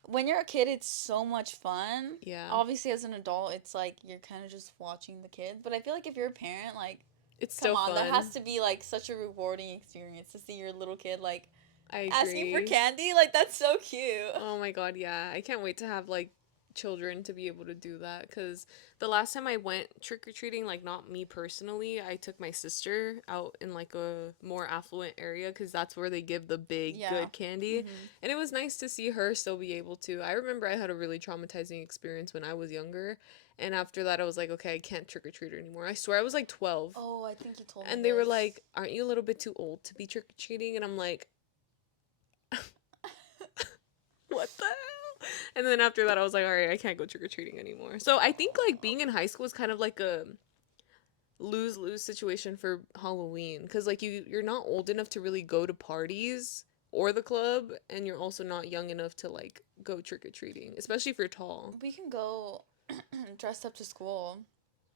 when you're a kid, it's so much fun. yeah. Obviously, as an adult, it's like you're kind of just watching the kids. But I feel like if you're a parent, like, It's come still on, that has fun. to be like such a rewarding experience to see your little kid like I asking for agree. candy. Like that's so cute. Oh my god, yeah. I can't wait to have like children to be able to do that, cuz the last time I went trick or treating, like not me personally, I took my sister out in like a more affluent area cuz that's where they give the big Yeah. good candy. Mhm. And it was nice to see her still be able to. I remember I had a really traumatizing experience when I was younger, and after that I was like, okay, I can't trick or treat anymore. I swear I was like 12. Oh, I think you told me And they were this. like, "Aren't you a little bit too old to be trick or treating?" And I'm like, what the hell? And then after that, I was like, all right, I can't go trick or treating anymore. So I think like being in high school is kind of like a lose lose situation for Halloween, because like you're not old enough to really go to parties or the club, and you're also not young enough to like go trick or treating, especially if you're tall. We can go dressed up to school,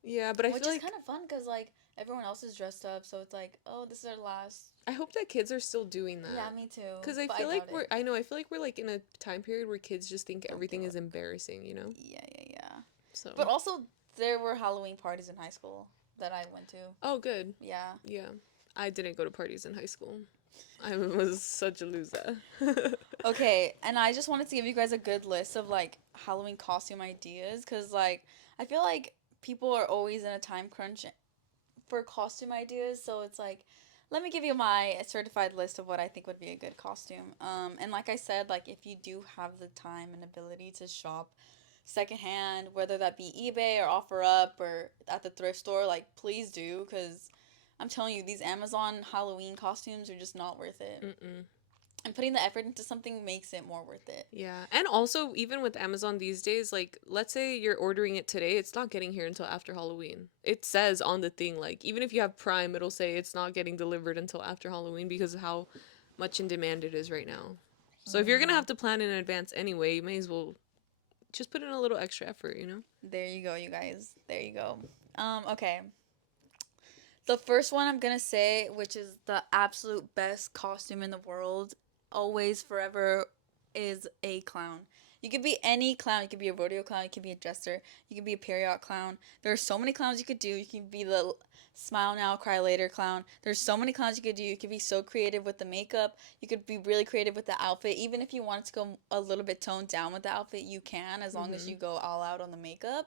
Yeah, but I which feel is like kind of fun because like everyone else is dressed up, so it's like, oh, this is our last. I hope that kids are still doing Yeah, that. me too. Cause I But I feel like doubt we're it. I know I feel like we're like in a time period where kids just think Don't give everything up. is embarrassing, you know? Yeah, yeah, yeah. So But also, there were Halloween parties in high school that I went to. oh good. Yeah. Yeah. I didn't go to parties in high school. I was such a loser. Okay, and I just wanted to give you guys a good list of like Halloween costume ideas because like I feel like people are always in a time crunch for costume ideas, so it's like let me give you my certified list of what I think would be a good costume. And like I said, like if you do have the time and ability to shop secondhand, whether that be eBay or OfferUp or at the thrift store, like please do because I'm telling you, these Amazon Halloween costumes are just not worth it. Mm-mm. And putting the effort into something makes it more worth it. Yeah. And also, even with Amazon these days, like, let's say you're ordering it today, it's not getting here until after Halloween. It says on the thing, like, even if you have Prime, it'll say it's not getting delivered until after Halloween because of how much in demand it is right now. So if you're gonna have to plan in advance anyway, you may as well just put in a little extra effort, you know? There you go, you guys. There you go. Okay. The first one I'm gonna say, which is the absolute best costume in the world, always, forever, is a clown. You could be any clown. You could be a rodeo clown. You could be a jester. You could be a period clown. There are so many clowns you could do. You can be the smile now, cry later clown. There's so many clowns you could do. You could be so creative with the makeup. You could be really creative with the outfit. Even if you wanted to go a little bit toned down with the outfit, you can, as long as Mm-hmm. you go all out on the makeup.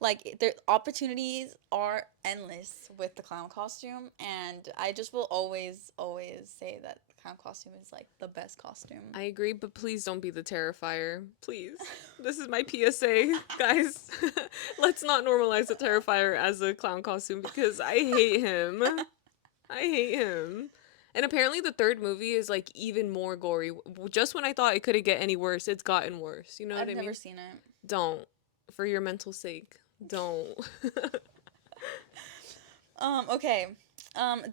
Like, the opportunities are endless with the clown costume, and I just will always say that the clown costume is like the best costume. I agree, but please don't be the Terrifier. Please. This is my PSA, guys. Let's not normalize the Terrifier as a clown costume because I hate him. I hate him. And apparently the third movie is like even more gory. Just when I thought it couldn't get any worse, it's gotten worse. You know what I've I never mean? seen it. Don't. For your mental sake. Don't. Okay.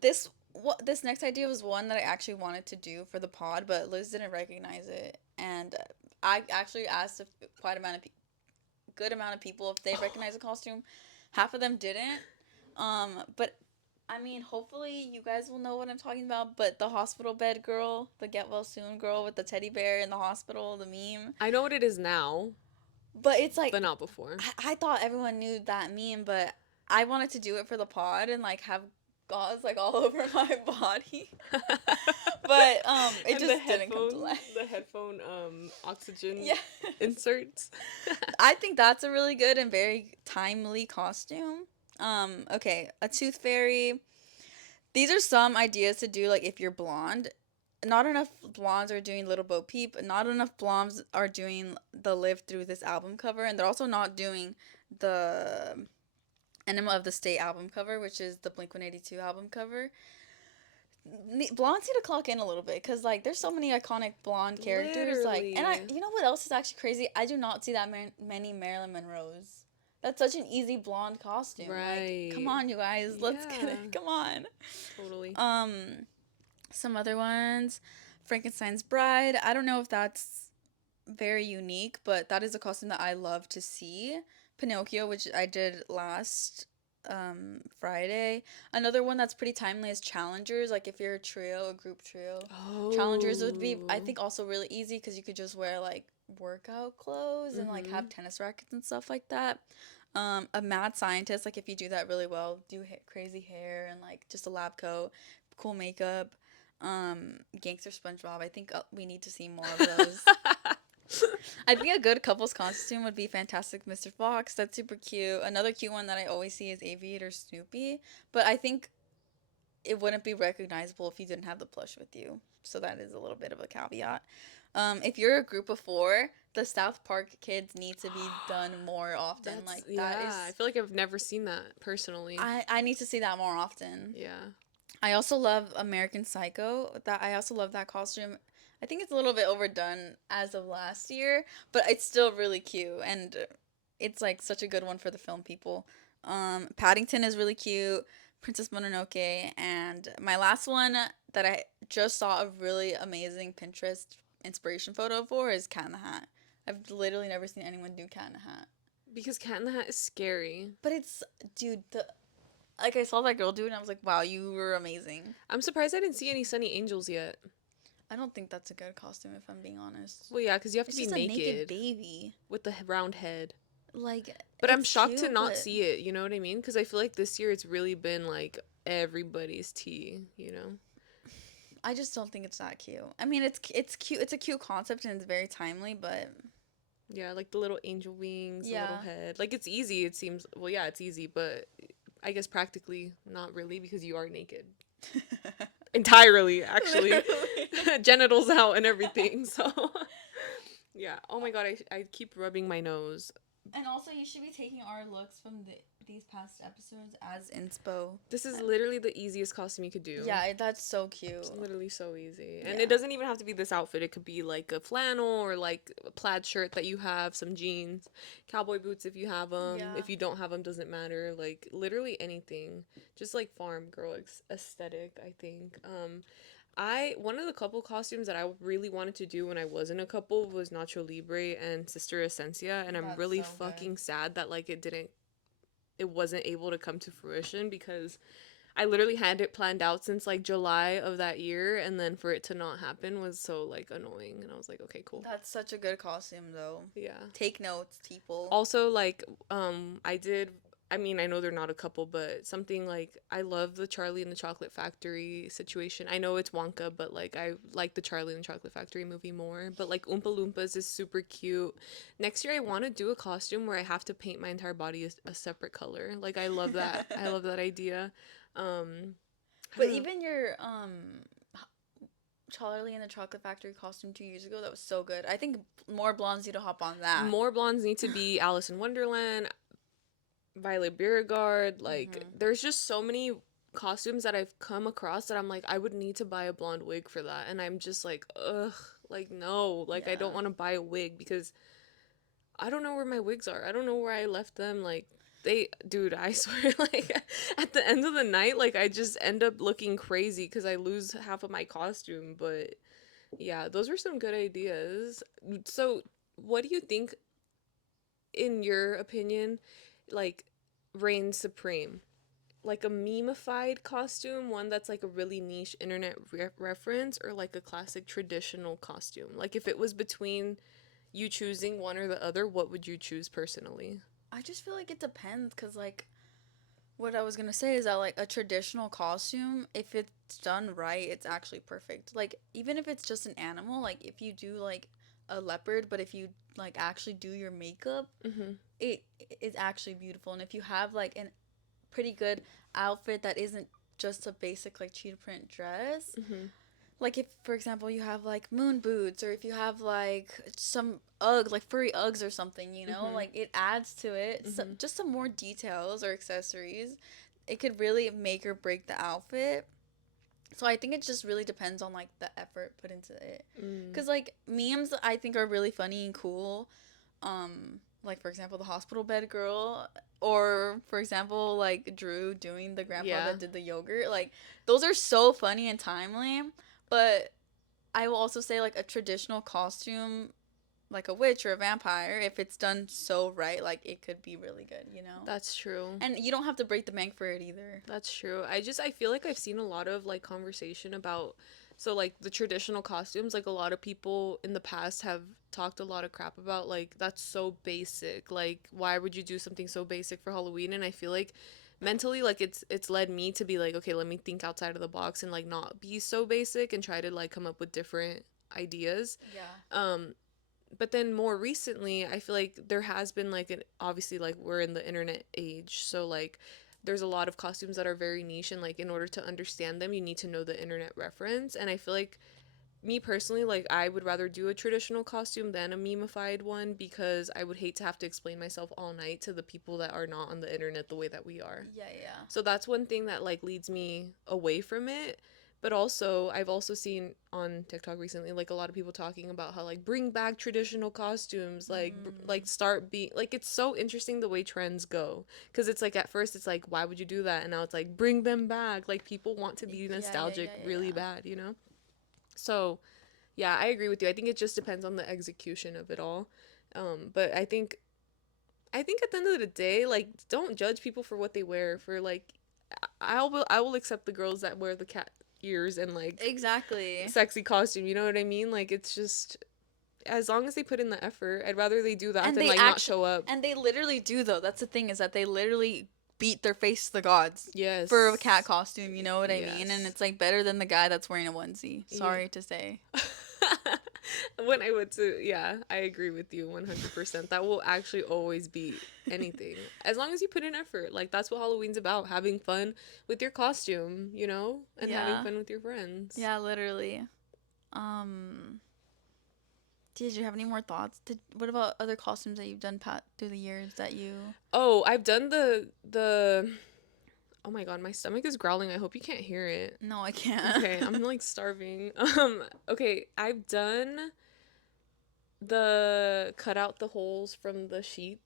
This next idea was one that I actually wanted to do for the pod, but Liz didn't recognize it, and I actually asked a quite amount of good amount of people if they recognize the costume. Half of them didn't. But I mean, hopefully you guys will know what I'm talking about. But the hospital bed girl, the get well soon girl with the teddy bear in the hospital, the meme. I know what it is now, But it's like but not before. I thought everyone knew that meme, but I wanted to do it for the pod and like have gauze like all over my body. But it And the just didn't come to headphone, life. the headphone oxygen Yeah. inserts. I think that's a really good and very timely costume. Okay, a tooth fairy. These are some ideas to do like if you're blonde. Not enough blondes are doing Little Bo Peep. Not enough blondes are doing the Live Through This album cover, and they're also not doing the Enema of the State album cover, which is the Blink 182 album cover. Blondes need to clock in a little bit because like there's so many iconic blonde characters. Like, and Literally. you know what else is actually crazy? I do not see that many Marilyn Monroes. That's such an easy blonde costume. Like, come Right. on, you guys, let's get Yeah. it. Come on. Totally. Um, some other ones, Frankenstein's Bride. I don't know if that's very unique, but that is a costume that I love to see. Pinocchio, which I did last Friday. Another one that's pretty timely is challengers. Like if you're a trio, a group trio, challengers would be I Oh. think also really easy because you could just wear like workout clothes and like Mm-hmm. have tennis rackets and stuff like that. A mad scientist, like if you do that really well, do crazy hair and like just a lab coat, cool makeup. Gangster SpongeBob. I think we need to see more of those. I think a good couple's costume would be Fantastic Mr. Fox. That's super cute. Another cute one that I always see is Aviator Snoopy, but I think it wouldn't be recognizable if you didn't have the plush with you. So that is a little bit of a caveat. If you're a group of four, the South Park kids need to be done more often. That's Like that yeah. I is, feel like I've never seen that personally. I need to see that more often. Yeah. I also love American Psycho. That I also love that costume. I think it's a little bit overdone as of last year, but it's still really cute and it's like such a good one for the film people. Paddington is really cute. Princess Mononoke, and my last one that I just saw a really amazing Pinterest inspiration photo for is Cat in the Hat. I've literally never seen anyone do Cat in the Hat. Because Cat in the Hat is scary. But it's, dude, the like I saw that girl do it and I was like, wow, you were amazing. I'm surprised I didn't see any Sunny Angels yet. I don't think that's a good costume if I'm being honest. Well, yeah, because you have to It's be just a naked naked baby. with the round head. Like, But I'm it's shocked to cute, not but see it. You know what I mean? Because I feel like this year it's really been like everybody's tea. You know? I just don't think it's that cute. I mean, it's cute. It's a cute concept and it's very timely, but Yeah, like the little angel wings, the little yeah. head. Like it's easy. It seems. Well, yeah, it's easy, but I guess practically not really because you are naked entirely. Actually, Literally. genitals out and everything. So yeah. Oh my god, I keep rubbing my nose. And also, you should be taking our looks from these past episodes as inspo. This is literally the easiest costume you could do. Yeah, that's so cute. It's literally so easy. And Yeah. it doesn't even have to be this outfit. It could be like a flannel or like a plaid shirt that you have, some jeans, cowboy boots if you have them. Yeah. If you don't have them, doesn't matter. Like literally anything. Just like farm girl aesthetic, I think. One of the couple costumes that I really wanted to do when I was in a couple was Nacho Libre and Sister Essencia, and I'm That's really so good. fucking sad that like it wasn't able to come to fruition because I literally had it planned out since like July of that year, and then for it to not happen was so like annoying. And I was like, okay, cool. That's such a good costume, though. Yeah. Take notes, people. Also, like, I did. I mean, I know they're not a couple, but something like I love the Charlie and the Chocolate Factory situation. I know it's Wonka, but like I like the Charlie and the Chocolate Factory movie more. But like Oompa Loompas is super cute. Next year, I want to do a costume where I have to paint my entire body a separate color. Like I love that. I love that idea. Um, I But don't know. even your Charlie and the Chocolate Factory costume 2 years ago, that was so good. I think more blondes need to hop on that. More blondes need to be Alice in Wonderland, Violet Beauregard. Like, Hmm. there's just so many costumes that I've come across that I'm like, I would need to buy a blonde wig for that. And I'm just like, ugh, like, no. Like, I don't Yeah. want to buy a wig because I don't know where my wigs are. I don't know where I left them. Like, dude, I swear, like, at the end of the night, like, I just end up looking crazy because I lose half of my costume. But yeah, those were some good ideas. So, what do you think, in your opinion, like, reigns supreme? Like a memeified costume, one that's like a really niche internet reference, or like a classic traditional costume? Like, if it was between you choosing one or the other, what would you choose personally? I just feel like it depends because, like, what I was gonna say is that, like, a traditional costume, if it's done right, it's actually perfect. Like, even if it's just an animal, like, if you do, like, a leopard, but if you, like, actually do your makeup, Mm-hmm. it is actually beautiful. And if you have, like, an pretty good outfit that isn't just a basic, like, cheetah print dress, Mm-hmm. like if for example you have like moon boots, or if you have like some Uggs, like furry Uggs or something, Mm-hmm. like it adds to it. So Mm-hmm. just some more details or accessories, it could really make or break the outfit. So I think it just really depends on like the effort put into it. Mm. Cuz like memes I think are really funny and cool. Like for example the hospital bed girl, or for example like Drew doing the grandpa Yeah. that did the yogurt. Like those are so funny and timely. But I will also say like a traditional costume, like a witch or a vampire, if it's done so right, like it could be really good. That's true. And you don't have to break the bank for it either. That's true. I feel like I've seen a lot of like conversation about, so like the traditional costumes, like a lot of people in the past have talked a lot of crap about, like that's so basic. Like why would you do something so basic for Halloween? And I feel like mentally, like it's led me to be like, okay, let me think outside of the box and like not be so basic and try to like come up with different ideas. Yeah. Um but then more recently, I feel like there has been like an, obviously like we're in the internet age, so like there's a lot of costumes that are very niche, and like in order to understand them you need to know the internet reference. And I feel like, me personally, like I would rather do a traditional costume than a memeified one, because I would hate to have to explain myself all night to the people that are not on the internet the way that we are. Yeah, yeah. So that's one thing that like leads me away from it. But also, I've also seen on TikTok recently like a lot of people talking about how like bring back traditional costumes, like like Mm. start being like, it's so interesting the way trends go, because it's like at first it's like why would you do that, and now it's like bring them back. Like people want to be Yeah, yeah, nostalgic yeah, yeah, really yeah. bad, you know? So, yeah, I agree with you. I think it just depends on the execution of it all. But I think at the end of the day, like don't judge people for what they wear. For like, I will accept the girls that wear the cat ears and like Exactly. sexy costume. You know what I mean? Like it's just, as long as they put in the effort, I'd rather they do that And than they like not actually show up. and they literally do though. That's the thing, is that they literally beat their face to the gods for a cat Yes. costume, you know what I mean? And Yes. it's like better than the guy that's wearing a onesie. Yeah. Sorry to say. When I went to, yeah, I agree with you 100%. That will actually always be anything. As long as you put in effort. Like, that's what Halloween's about. Having fun with your costume, you know? And having Yeah. fun with your friends. Yeah, literally. Um, did you have any more thoughts? What about other costumes that you've done Pat through the years that you? Oh, I've done the oh my god, my stomach is growling. I hope you can't hear it. No, I can't. Okay, I'm like starving. Okay, I've done the cut out the holes from the sheet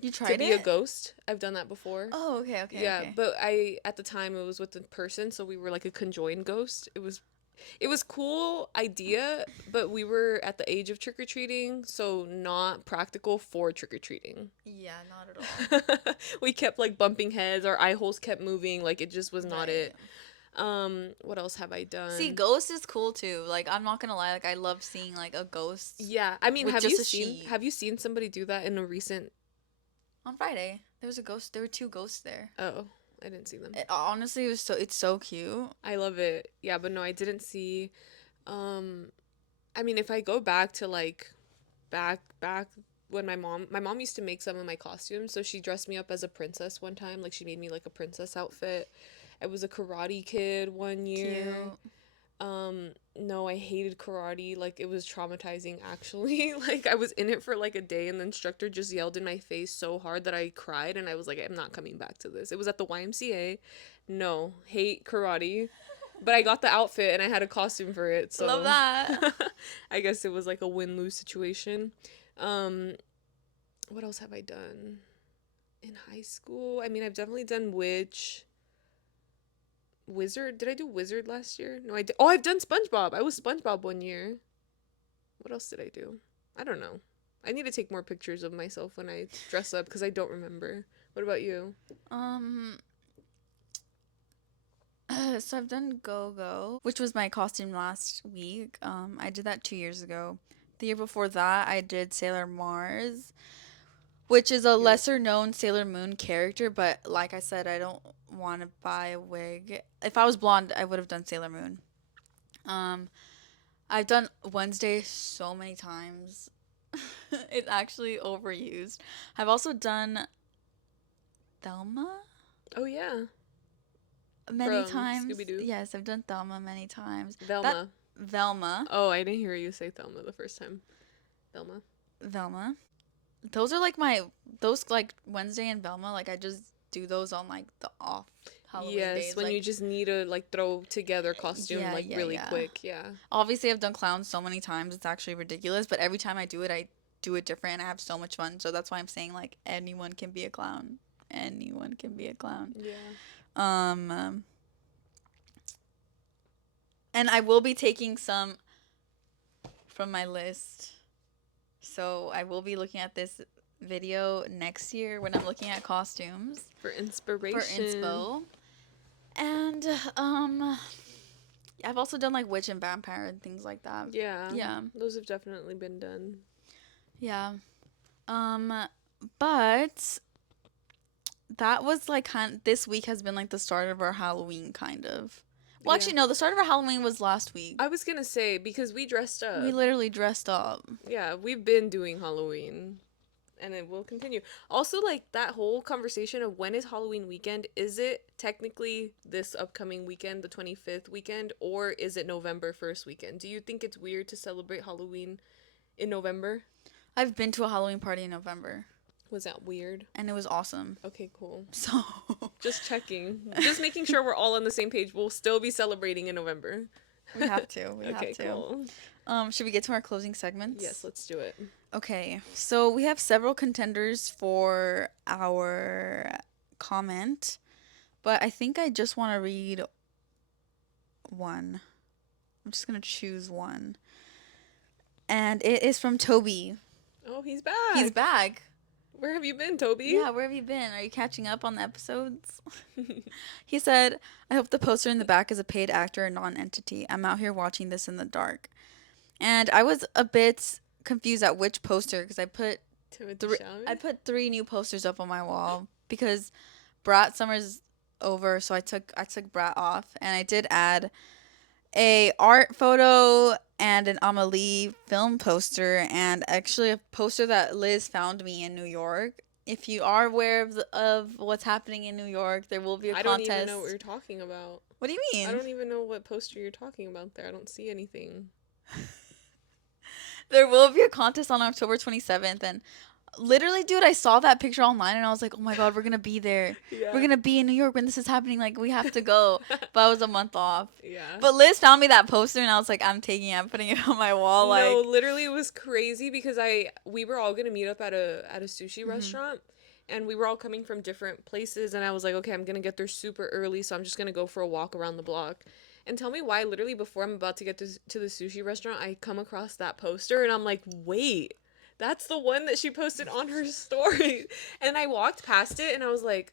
You to tried be a it? ghost. I've done that before. Oh, okay, okay, Yeah, okay. but I, at the time it was with the person, so we were like a conjoined ghost. It was It was cool idea, but we were at the age of trick or treating, so not practical for trick or treating. Yeah, not at all. We kept like bumping heads, our eye holes kept moving, like it just was not Right. it. What else have I See, done? ghost is cool too. Like, I'm not gonna lie, like I love seeing like a ghost Yeah, I mean, with just a sheet. have you seen somebody do that in a recent? On Friday, there was a ghost. There were two ghosts there. Oh, I didn't see them. It, honestly, it's so cute. I love it. Yeah, but no, I didn't see. Um, I mean, if I go back to like back when my mom used to make some of my costumes, so she dressed me up as a princess one time. Like she made me like a princess outfit. I was a karate kid one year. Cute. No, I hated karate. Like it was traumatizing actually. Like I was in it for like a day and the instructor just yelled in my face so hard that I cried and I was like, I'm not coming back to this. It was at the YMCA. No, hate karate. But I got the outfit and I had a costume for it, Love so that. I guess it was like a win-lose situation. Um, what else have I done in high school? I mean, I've definitely done witch. Wizard? Did I do Wizard last year? No, I did. Oh, I've done SpongeBob. I was SpongeBob one year. What else did I do? I don't know. I need to take more pictures of myself when I dress up because I don't remember. What about you? Um, so I've done Go Go, which was my costume last week. I did that 2 years ago. The year before that, I did Sailor Mars, which is a Cute. lesser known Sailor Moon character, but like I said, I don't want to buy a wig. If I was blonde, I would have done Sailor Moon. Um, I've done Wednesday so many times. It's actually overused. I've also done Thelma Oh yeah, many from times. Scooby Doo. Yes, I've done Thelma many times. That Velma. Velma, Oh, I didn't hear you say Thelma the first time. Velma. Velma. Those are like my those like Wednesday and Velma. Like I just do those on like the off Halloween Yes, days. when you Like just need to like throw together costume yeah, like yeah, really yeah. quick. Yeah. Obviously, I've done clowns so many times. It's actually ridiculous. But every time I do it, I do it different. And I have so much fun. So that's why I'm saying like anyone can be a clown. Anyone can be a clown. Yeah. Um, and I will be taking some from my list. So I will be looking at this video next year when I'm looking at costumes For for inspiration. inspo. And I've also done like witch and vampire and things like that. Yeah. Yeah. Those have definitely been done. Yeah. Um but that was like this week has been like the start of our Halloween kind of. Well, Yeah. actually no, the start of our Halloween was last week. I was gonna say because we dressed We up. literally dressed up. Yeah, we've been doing Halloween. And it will continue. Also, like that whole conversation of when is Halloween weekend? Is it technically this upcoming weekend, the 25th weekend, or is it November 1st weekend? Do you think it's weird to celebrate Halloween in November? I've been to a Halloween party in November Was that weird? and it was awesome. Okay, cool. So Just checking. Just making sure we're all on the same page. We'll still be celebrating in November. we have to. We have Okay, to. cool. Should we get to our closing segments? Yes, let's do it. Okay, so we have several contenders for our comment, but I think I just want to read one. I'm just going to choose one. And it is from Toby. Oh, he's back. He's back. Where have you been, Toby? Yeah, where have you been? Are you catching up on the episodes? He said, I hope the poster in the back is a paid actor or non entity. I'm out here watching this in the dark. And I was a bit confused at which poster because Timothy I Chalamet? put three new posters up on my wall because Brat Summer's over, so I took Brat off, and I did add a art photo and an Amelie film poster, and actually a poster that Liz found me in New York. If you are aware of what's happening in New York, there will be a I contest. don't even know what you're talking about. What do you mean? I don't even know what poster you're talking about there. I don't see anything. There will be a contest on October 27th, and literally, dude, I saw that picture online and I was like, oh my god, we're gonna be there. Yeah. We're gonna be in New York when this is happening. Like, we have to go. But I was a month off. Yeah. But Liz found me that poster and I was like, I'm taking it, I'm putting it on my wall. Like, No, literally it was crazy because we were all gonna meet up at a sushi Mm-hmm. restaurant and we were all coming from different places and I was like, okay, I'm gonna get there super early, so I'm just gonna go for a walk around the block. And tell me why, literally, before I'm about to get to the sushi restaurant, I come across that poster and I'm like, wait, that's the one that she posted on her story. And I walked past it and I was like,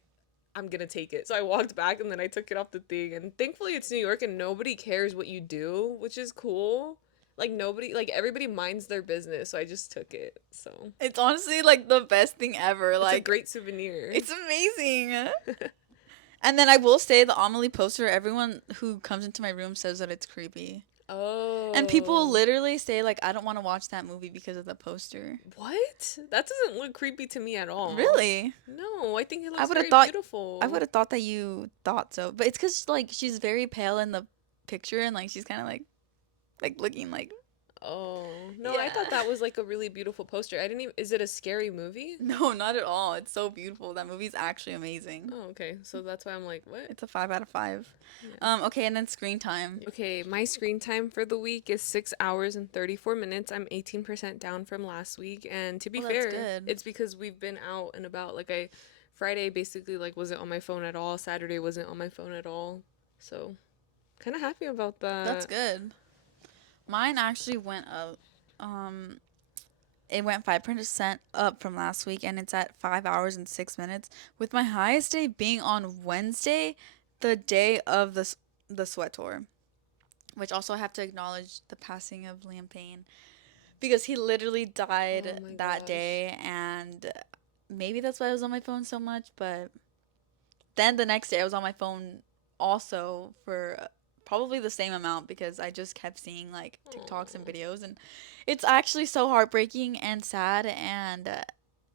I'm gonna take it. So I walked back and then I took it off the thing. And thankfully, it's New York and nobody cares what you do, which is cool. Like, nobody, like, everybody minds their business. So I just took it. So It's honestly like the best thing ever. it's a Like, great souvenir. it's amazing. And then I will say the Amelie poster, everyone who comes into my room says that it's creepy. And people Oh. literally say like I don't want to watch that movie because of the poster. What? That doesn't look creepy to me at all. Really? No, I think it I looks would have very thought I beautiful. would have thought that you thought so. But it's cuz like she's very pale in the picture and like she's kind of like looking like Oh, no, I thought yeah. that was like a really beautiful poster. I didn't even, is it a scary movie? No, not at all. It's so beautiful. That movie's actually amazing. Oh, okay. So that's why I'm like, what? It's a 5 out of 5. Yeah. Okay, and then screen time. Okay, my screen time for the week is 6 hours and 34 minutes. I'm 18% down from last week. And to be Well, that's fair, good. it's because we've been out and about. Like, Friday basically, like, wasn't on my phone at all. Saturday wasn't on my phone at all. So, kind of happy about That's that. good. Mine actually went up. Um, it went 5% up from last week, and it's at 5 hours and 6 minutes. With my highest day being on Wednesday, the day of the sweat tour, which also I have to acknowledge the passing of Liam Payne because he literally Oh died my that gosh. day, and maybe that's why I was on my phone so much. But then the next day, I was on my phone also for probably the same amount because I just kept seeing like TikToks and Oh. videos, and it's actually so heartbreaking and sad, and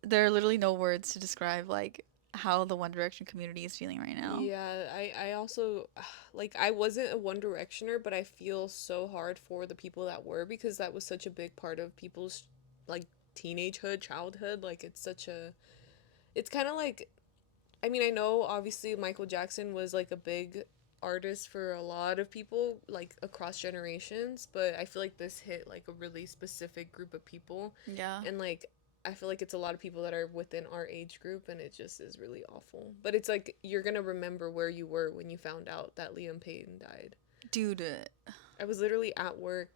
there are literally no words to describe like how the One Direction community is feeling right now. Yeah, I also like I wasn't a One Directioner, but I feel so hard for the people that were because that was such a big part of people's like teenagehood, childhood. Like it's kind of like I mean, I know obviously Michael Jackson was like a big artist for a lot of people like across generations, but I feel like this hit like a really specific group of people Yeah. and like I feel like it's a lot of people that are within our age group and it just is really awful. But it's like you're going to remember where you were when you found out that Liam Payne died. Dude, I was literally at work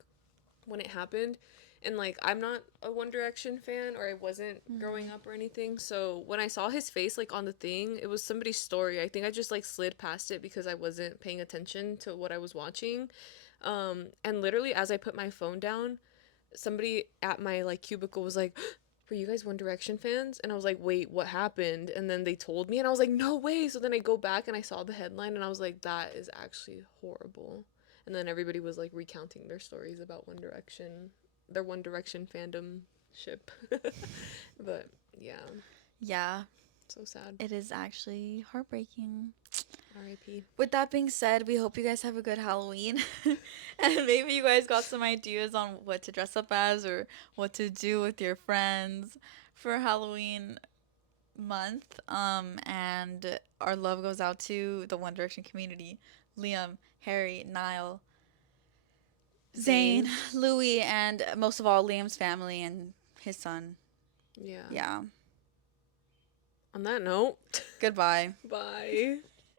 when it happened and like I'm not a One Direction fan or I wasn't growing mm, up or anything. So when I saw his face like on the thing, it was somebody's story. I think I just like slid past it because I wasn't paying attention to what I was watching. And literally as I put my phone down, somebody at my like cubicle was like, "Were you guys One Direction fans?" And I was like, "Wait, what happened?" And then they told me and I was like, "No way." So then I go back and I saw the headline and I was like, "That is actually horrible." And then everybody was like recounting their stories about One Direction, their One Direction fandom ship. But yeah, yeah, so sad. it is actually heartbreaking. R.I.P. With that being said, we hope you guys have a good Halloween. And maybe you guys got some ideas on what to dress up as or what to do with your friends for Halloween month. And our love goes out to the One Direction community. Liam, Harry, Niall, Zayn, Zane. Louis, and most of all Liam's family and his son. Yeah. Yeah. On that note, Goodbye. bye.